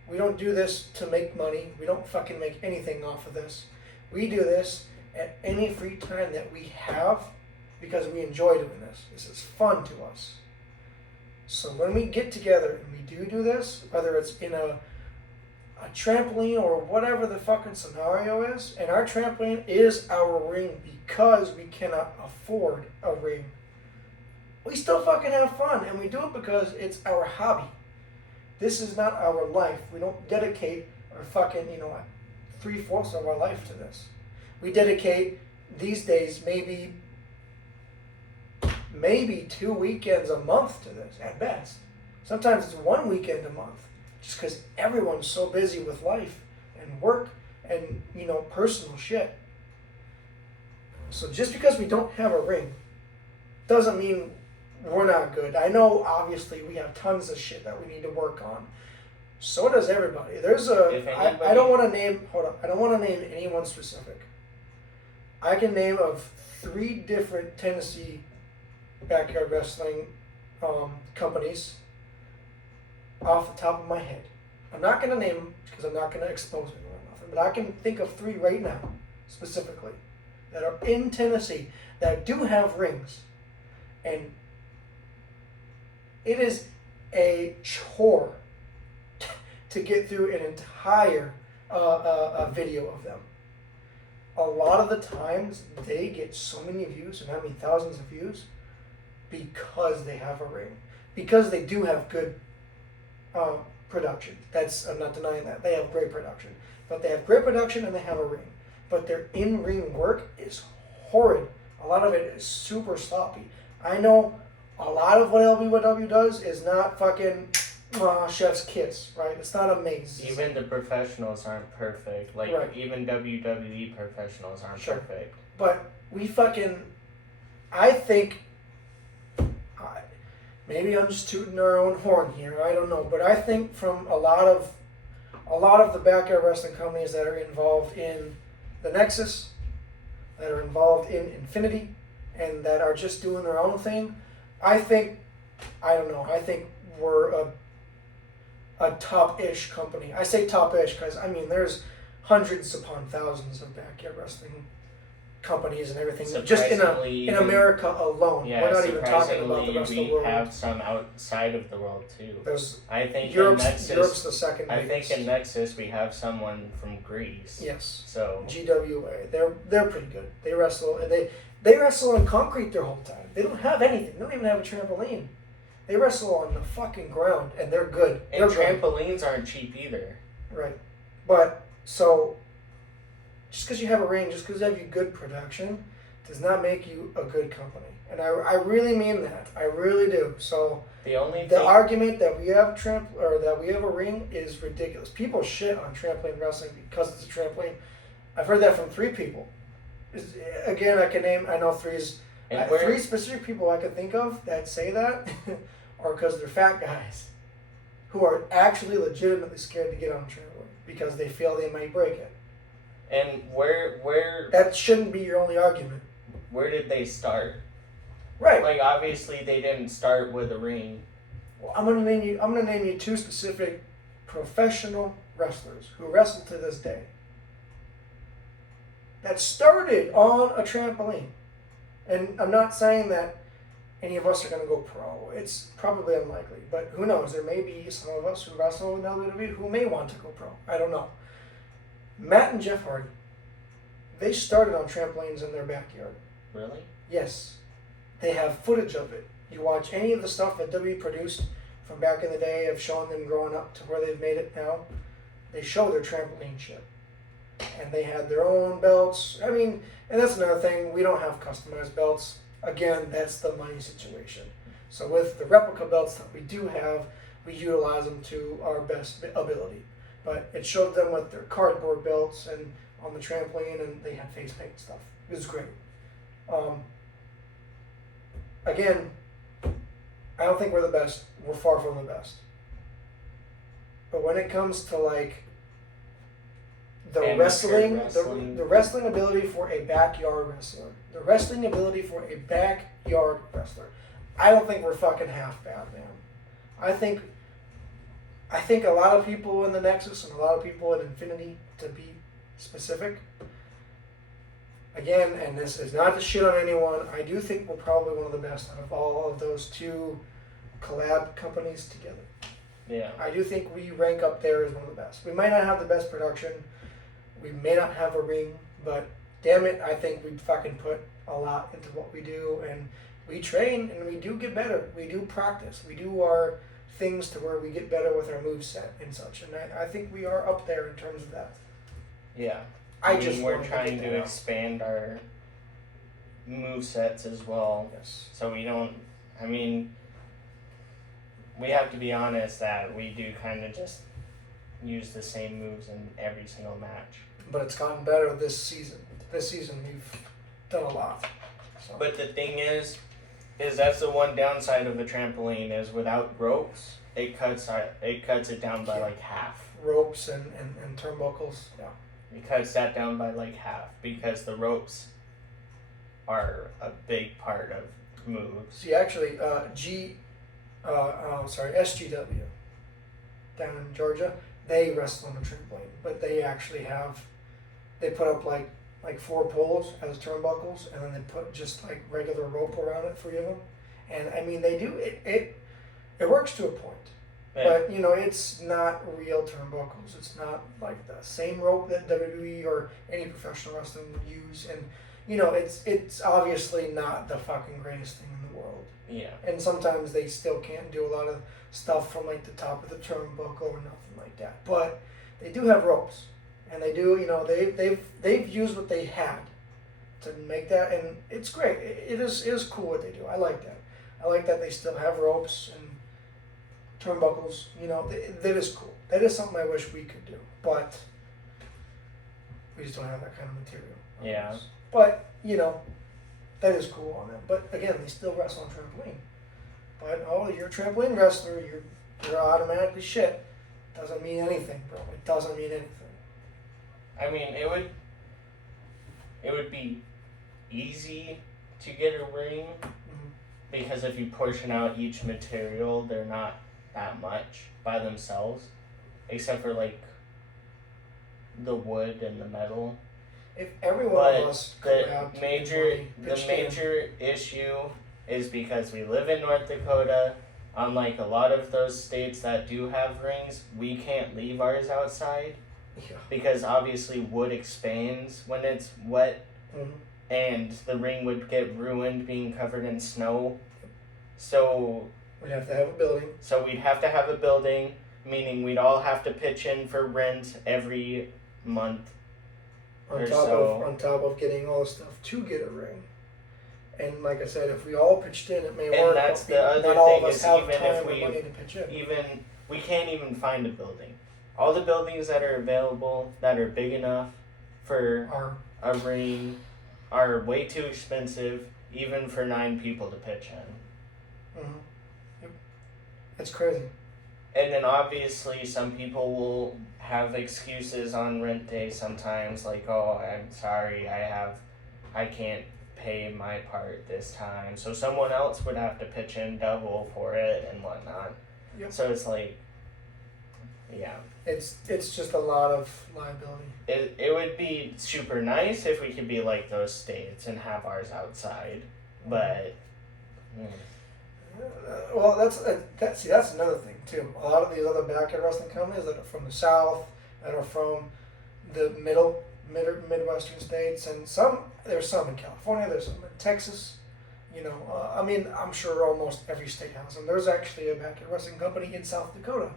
We don't do this to make money. We don't fucking make anything off of this. We do this at any free time that we have because we enjoy doing this. This is fun to us. So when we get together and we do this, whether it's in a trampoline or whatever the fucking scenario is, and our trampoline is our ring because we cannot afford a ring, we still fucking have fun, and we do it because it's our hobby. This is not our life. We don't dedicate our fucking, 3/4 of our life to this. We dedicate these days maybe 2 weekends a month to this at best. Sometimes it's 1 weekend a month, just because everyone's so busy with life and work and personal shit. So just because we don't have a ring doesn't mean we're not good. I know obviously we have tons of shit that we need to work on. So does everybody. I don't want to name. Hold on. I don't want to name anyone specific. I can name of 3 different Tennessee backyard wrestling companies off the top of my head. I'm not going to name them because I'm not going to expose them or nothing. But I can think of 3 right now, specifically, that are in Tennessee that do have rings, and it is a chore to get through an entire video of them. A lot of the times they get so many views, and I mean thousands of views, because they have a ring. Because they do have good production. I'm not denying that. They have great production. But they have great production and they have a ring. But their in-ring work is horrid. A lot of it is super sloppy. I know a lot of what LBYW does is not fucking chef's kiss, right? It's not amazing. Even the professionals aren't perfect. Like, right. Even WWE professionals aren't perfect. But I think, maybe I'm just tooting our own horn here, I don't know, but I think from a lot of the backyard wrestling companies that are involved in the Nexus, that are involved in Infinity, and that are just doing their own thing, I think we're a top-ish company. I say top-ish because, there's hundreds upon thousands of backyard wrestling companies and everything, just in America alone. Yeah, we're not even talking about the rest of the world. We have some outside of the world too. I think Europe's the second biggest. I think in Nexus we have someone from Greece. Yes. So GWA, they're pretty good. They wrestle and they wrestle on concrete their whole time. They don't have anything. They don't even have a trampoline. They wrestle on the fucking ground and they're good. And trampolines aren't cheap either. Right. But so just because you have a ring, just because you have good production, does not make you a good company. And I really mean that. I really do. So the argument that we have that we have a ring is ridiculous. People shit on trampoline wrestling because it's a trampoline. I've heard that from 3 people. Again, I know 3 specific people I can think of that say that are because they're fat guys who are actually legitimately scared to get on a trampoline because they feel they might break it. And where that shouldn't be your only argument. Where did they start? Right. Like obviously they didn't start with a ring. Well, I'm gonna name you 2 specific professional wrestlers who wrestle to this day that started on a trampoline. And I'm not saying that any of us are gonna go pro. It's probably unlikely, but who knows? There may be some of us who wrestle in WWE who may want to go pro. I don't know. Matt and Jeff Hardy, they started on trampolines in their backyard. Really? Yes. They have footage of it. You watch any of the stuff that WWE produced from back in the day of showing them growing up to where they've made it now, they show their trampoline shit. And they had their own belts. And that's another thing. We don't have customized belts. Again, that's the money situation. So with the replica belts that we do have, we utilize them to our best ability. But it showed them with their cardboard belts and on the trampoline, and they had face paint stuff. It was great. Again, I don't think we're the best. We're far from the best. But when it comes to like the wrestling ability for a backyard wrestler, I don't think we're fucking half bad, man. I think a lot of people in the Nexus and a lot of people in Infinity, to be specific, again, and this is not to shit on anyone, I do think we're probably one of the best out of all of those 2 collab companies together. Yeah. I do think we rank up there as one of the best. We might not have the best production. We may not have a ring, but damn it, I think we fucking put a lot into what we do, and we train and we do get better. We do practice. We do our things to where we get better with our moveset and such. And I think we are up there in terms of that. Yeah. I mean, just we're wanted trying get to that out. expand our move sets as well. Yes. So we don't. I mean, we have to be honest that we do kind of just use the same moves in every single match. But it's gotten better this season. This season we've done a lot. So. But the thing is that's the one downside of a trampoline is without ropes, it cuts it down by like half. Ropes and turnbuckles, yeah. It cuts that down by like half because the ropes are a big part of moves. See, actually, SGW down in Georgia, they wrestle on a trampoline, but they actually they put up like 4 poles as turnbuckles, and then they put just like regular rope around it, 3 of them, and I mean they do it works to a point. Yeah. But, it's not real turnbuckles. It's not like the same rope that WWE or any professional wrestling would use. And, it's obviously not the fucking greatest thing in the world. Yeah. And sometimes they still can't do a lot of stuff from, like, the top of the turnbuckle or nothing like that. But they do have ropes. And they do, they've used what they had to make that. And it's great. It is cool what they do. I like that. I like that they still have ropes and turnbuckles, that is cool. That is something I wish we could do, but we just don't have that kind of material. Yeah. But, that is cool on them. But again, they still wrestle on trampoline. But, you're a trampoline wrestler, you're automatically shit. Doesn't mean anything, bro. It doesn't mean anything. I mean, it would be easy to get a ring because if you portion out each material, they're not that much by themselves, except for like the wood and the metal. If every one of us could the major issue is because we live in North Dakota. Unlike a lot of those states that do have rings, we can't leave ours outside because obviously wood expands when it's wet, and the ring would get ruined being covered in snow. So we'd have to have a building. So we'd have to have a building, meaning we'd all have to pitch in for rent every month. On top of getting all the stuff to get a ring. And like I said, if we all pitched in, it may work. And that's the other thing is we can't even find a building. All the buildings that are available that are big enough for a ring are way too expensive, even for 9 people to pitch in. Yep. That's crazy. And then obviously some people will have excuses on rent day sometimes, like, oh, I'm sorry, I can't pay my part this time. So someone else would have to pitch in double for it and whatnot. Yep. So it's like, yeah. It's just a lot of liability. It would be super nice if we could be like those states and have ours outside, but... Well, that's another thing too. A lot of these other backyard wrestling companies that are from the South, that are from the Midwestern states, and there's some in California, there's some in Texas. I mean, I'm sure almost every state has them. There's actually a backyard wrestling company in South Dakota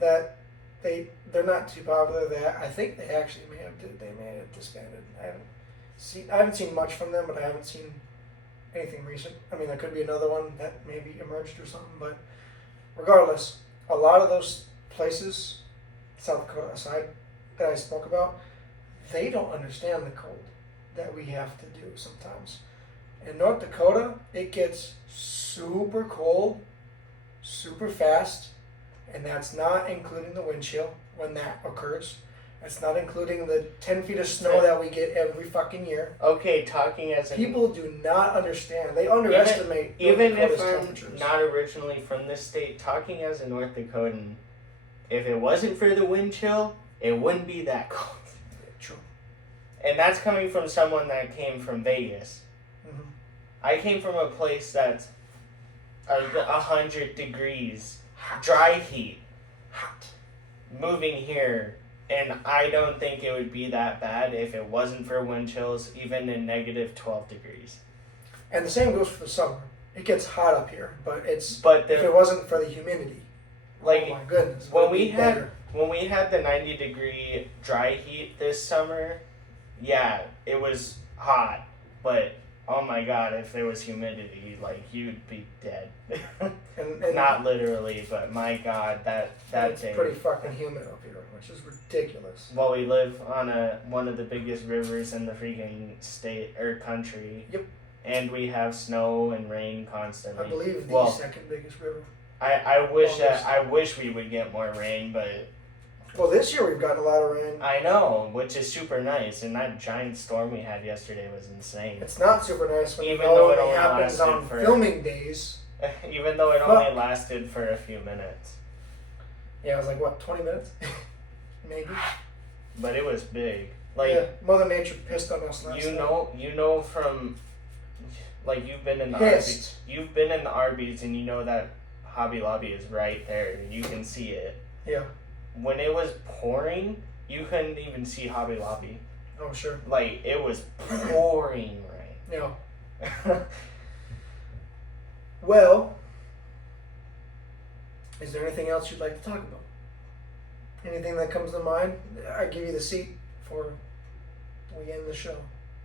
that they're not too popular. I think they actually may have disbanded. I haven't seen much from them, but I haven't seen anything recent. I mean, there could be another one that maybe emerged or something, but regardless, a lot of those places, South Dakota aside, that I spoke about, they don't understand the cold that we have to do sometimes. In North Dakota, it gets super cold, super fast, and that's not including the wind chill when that occurs. That's not including the 10 feet of snow that we get every fucking year. Okay, talking as a... People do not understand. They underestimate even if temperatures. I'm not originally from this state, talking as a North Dakotan, if it wasn't for the wind chill, it wouldn't be that cold. True. And that's coming from someone that came from Vegas. Mm-hmm. I came from a place that's 100 degrees, dry heat, Hot. moving here, and I don't think it would be that bad if it wasn't for wind chills, even in negative 12 degrees. And the same goes for the summer. It gets hot up here, but if it wasn't for the humidity, like, oh my goodness. When we had the 90-degree dry heat this summer, yeah, it was hot, but oh my god, if there was humidity, like, you'd be dead. and not literally, but my god, that it's day. pretty fucking humid up here, which is ridiculous. Well, we live on one of the biggest rivers in the freaking state or country. Yep. And we have snow and rain constantly. I believe the second biggest river. I wish we would get more rain, but well, this year we've gotten a lot of rain. I know, which is super nice, and that giant storm we had yesterday was insane. It's not super nice when even though it only happens lasted on for filming days. Even though it only lasted for a few minutes. Yeah, it was like what, 20 minutes, maybe. But it was big. Like, yeah, Mother Nature pissed on us last night. You know from, like, you've been in the Arby's. You've been in the Arby's, and you know that Hobby Lobby is right there. You can see it. Yeah. When it was pouring, you couldn't even see Hobby Lobby. Oh, sure. Like, it was pouring rain. Yeah. Well, is there anything else you'd like to talk about? Anything that comes to mind? I give you the seat for we end the show.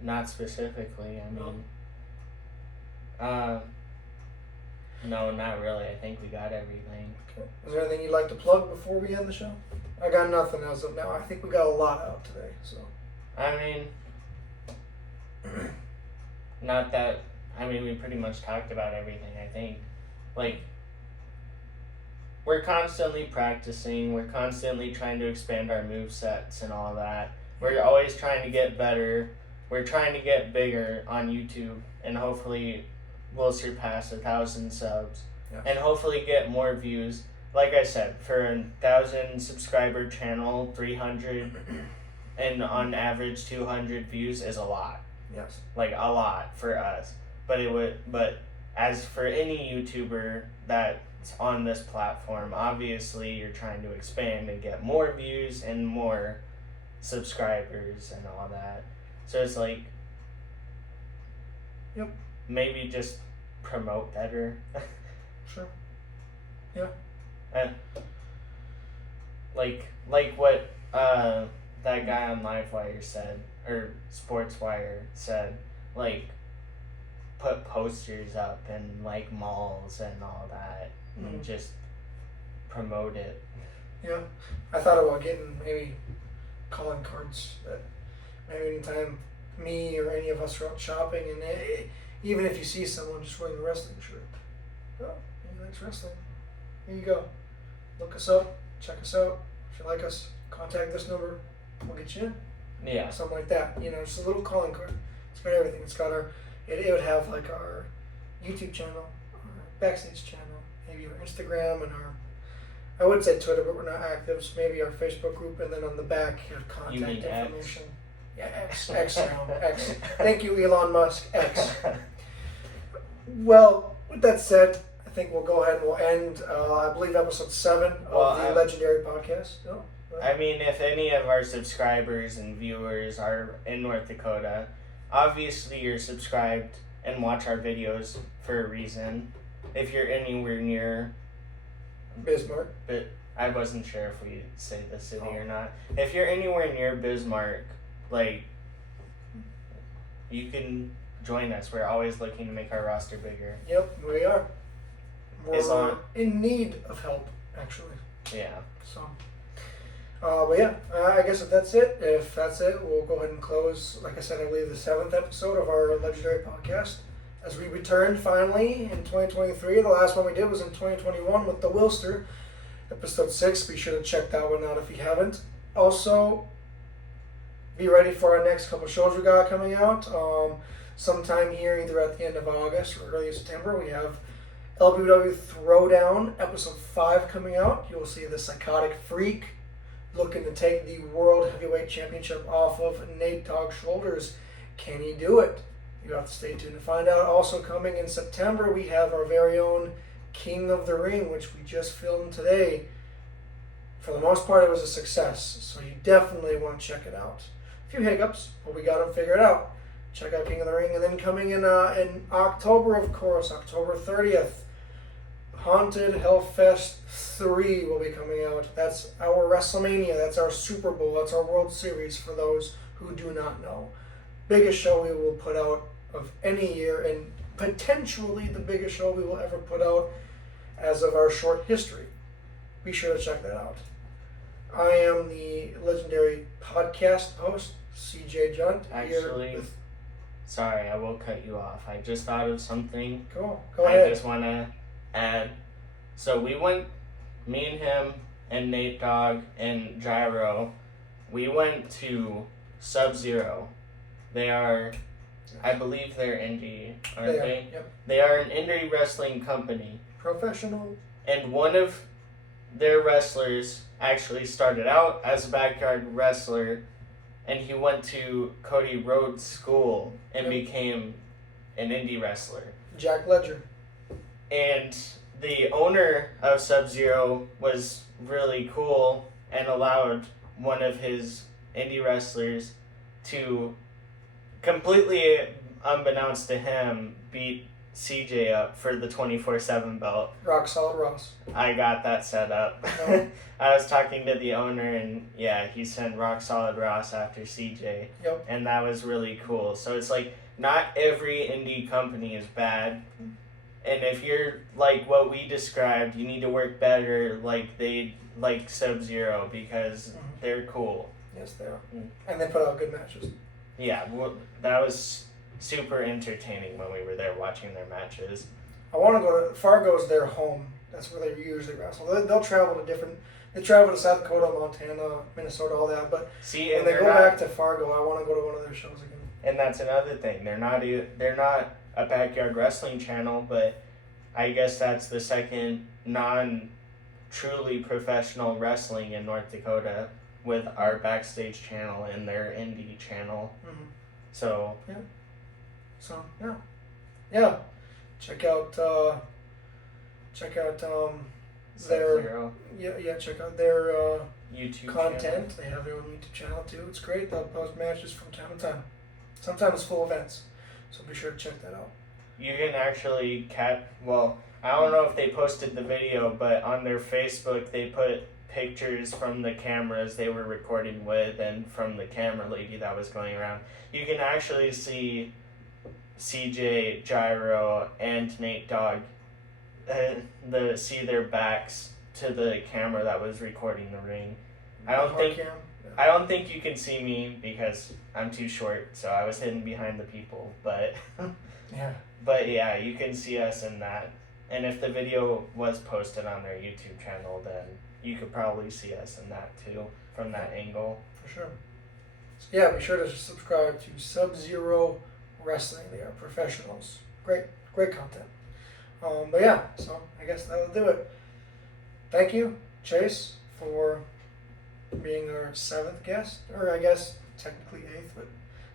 Not specifically. I mean, no, not really. I think we got everything. Okay. Is there anything you'd like to plug before we end the show? I got nothing as of now. I think we got a lot out today. So. I mean, not that. I mean, we pretty much talked about everything. I think, like, we're constantly practicing. We're constantly trying to expand our movesets and all that. We're always trying to get better. We're trying to get bigger on YouTube, and hopefully we'll surpass 1,000 subs. Yes. And hopefully get more views. Like I said, for a 1,000 subscriber channel, 300 and on average 200 views is a lot. Yes. Like, a lot for us. But as for any YouTuber that's on this platform, obviously you're trying to expand and get more views and more subscribers and all that. So it's like, yep, maybe just promote better. Sure. Yeah. Like what that guy on Livewire said, or SportsWire said, like, put posters up in, like, malls and all that, and just promote it. Yeah. I thought about getting maybe calling cards that maybe anytime me or any of us are out shopping, and even if you see someone just wearing a wrestling shirt, oh, he likes wrestling. Here you go. Look us up, check us out. If you like us, contact this number. We'll get you in. Yeah. Something like that. You know, just a little calling card. It's got everything. It's got it would have like our YouTube channel, our Backstage channel, maybe our Instagram, and I would say Twitter, but we're not active, so maybe our Facebook group, and then on the back, you have contact information. X? Yeah, X now. X. Thank you, Elon Musk. X. Well, with that said, I think we'll go ahead and we'll end, I believe, episode 7 of the Legendary Podcast. Oh, I mean, if any of our subscribers and viewers are in North Dakota, obviously you're subscribed and watch our videos for a reason. If you're anywhere near Bismarck. But I wasn't sure if we say the city or not. If you're anywhere near Bismarck, like, you can join us. We're always looking to make our roster bigger. Yep, we are. We're in need of help, actually. Yeah. So, but yeah, I guess if that's it, we'll go ahead and close. Like I said, I believe the 7th episode of our Legendary Podcast. As we returned finally in 2023, the last one we did was in 2021 with the Wilster, episode 6. Be sure to check that one out if you haven't. Also, be ready for our next couple shows we got coming out. Sometime here, either at the end of August or early September, we have LBYW Throwdown, episode 5 coming out. You'll see the Psychotic Freak looking to take the World Heavyweight Championship off of Nate Dogg's shoulders. Can he do it? You have to stay tuned to find out. Also coming in September, we have our very own King of the Ring, which we just filmed today. For the most part, it was a success, so you definitely want to check it out. A few hiccups, but we got them figured out. Check out King of the Ring, and then coming in October, of course, October 30th, Haunted Hellfest 3 will be coming out. That's our WrestleMania, that's our Super Bowl, that's our World Series for those who do not know. Biggest show we will put out of any year, and potentially the biggest show we will ever put out as of our short history. Be sure to check that out. I am the legendary podcast host, CJ Jundt. Actually, sorry, I will cut you off. I just thought of something. Go ahead. I just want to add. So me and him and Nate Dogg and Gyro, we went to Sub-Zero. They are, I believe they're indie, aren't they? Yep. They are an indie wrestling company. Professional. And one of their wrestlers actually started out as a backyard wrestler, and he went to Cody Rhodes School and became an indie wrestler. Jack Ledger. And the owner of Sub-Zero was really cool and allowed one of his indie wrestlers to, completely unbeknownst to him, beat CJ up for the 24/7 belt. Rock Solid Ross. I got that set up. Oh. I was talking to the owner, and yeah, he sent Rock Solid Ross after CJ. Yep. And that was really cool. So it's like, not every indie company is bad. And if you're like what we described, you need to work better like Sub-Zero, because they're cool. Yes, they are. And they put out good matches. Yeah, well, that was super entertaining when we were there watching their matches. I want to go to Fargo's their home. That's where they usually wrestle. They'll travel to they travel to South Dakota, Montana, Minnesota, all that. But see, when they go back to Fargo, I want to go to one of their shows again. And that's another thing. They're not a backyard wrestling channel, but I guess that's the second non-truly professional wrestling in North Dakota, with our Backstage channel and their indie channel. Mm-hmm. So yeah. Check out their Sub-Zero. check out their YouTube content. channel. They have their own YouTube channel too. It's great. They'll post matches from time to time. Sometimes full events, so be sure to check that out. You can actually I don't know if they posted the video, but on their Facebook they put pictures from the cameras they were recording with and from the camera lady that was going around. You can actually see CJ, Gyro, and Nate Dogg see their backs to the camera that was recording the ring. I don't think you can see me because I'm too short, so I was hidden behind the people, but yeah. But yeah, you can see us in that. And if the video was posted on their YouTube channel, then you could probably see us in that too, from that angle. For sure. So yeah, be sure to subscribe to Sub-Zero Wrestling. They are professionals. Great content. But yeah, so I guess that'll do it. Thank you, Chase, for being our 7th guest, or I guess technically 8th, but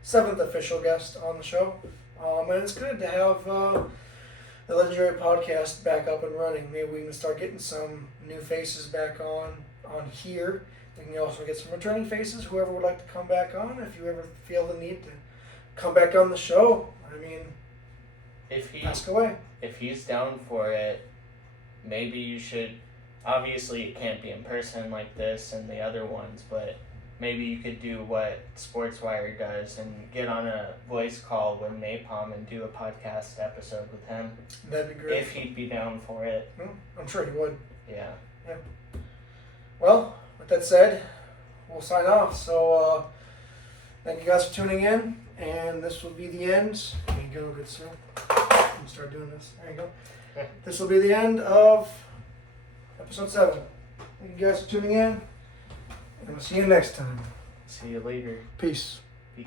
7th official guest on the show. And it's good to have the legendary podcast back up and running. Maybe we can start getting some new faces back on here. We can also get some returning faces, whoever would like to come back on. If you ever feel the need to come back on the show, I mean, ask away. If he's down for it, maybe you should. Obviously, it can't be in person like this and the other ones, but maybe you could do what SportsWire does and get on a voice call with Napalm and do a podcast episode with him. That'd be great. If he'd be down for it. I'm sure he would. Yeah. Well, with that said, we'll sign off. So, thank you guys for tuning in, and this will be the end. There you go, good sir. I'm gonna start doing this. There you go. This will be the end of episode 7. Thank you guys for tuning in, and we'll see you next time. See you later. Peace. Peace.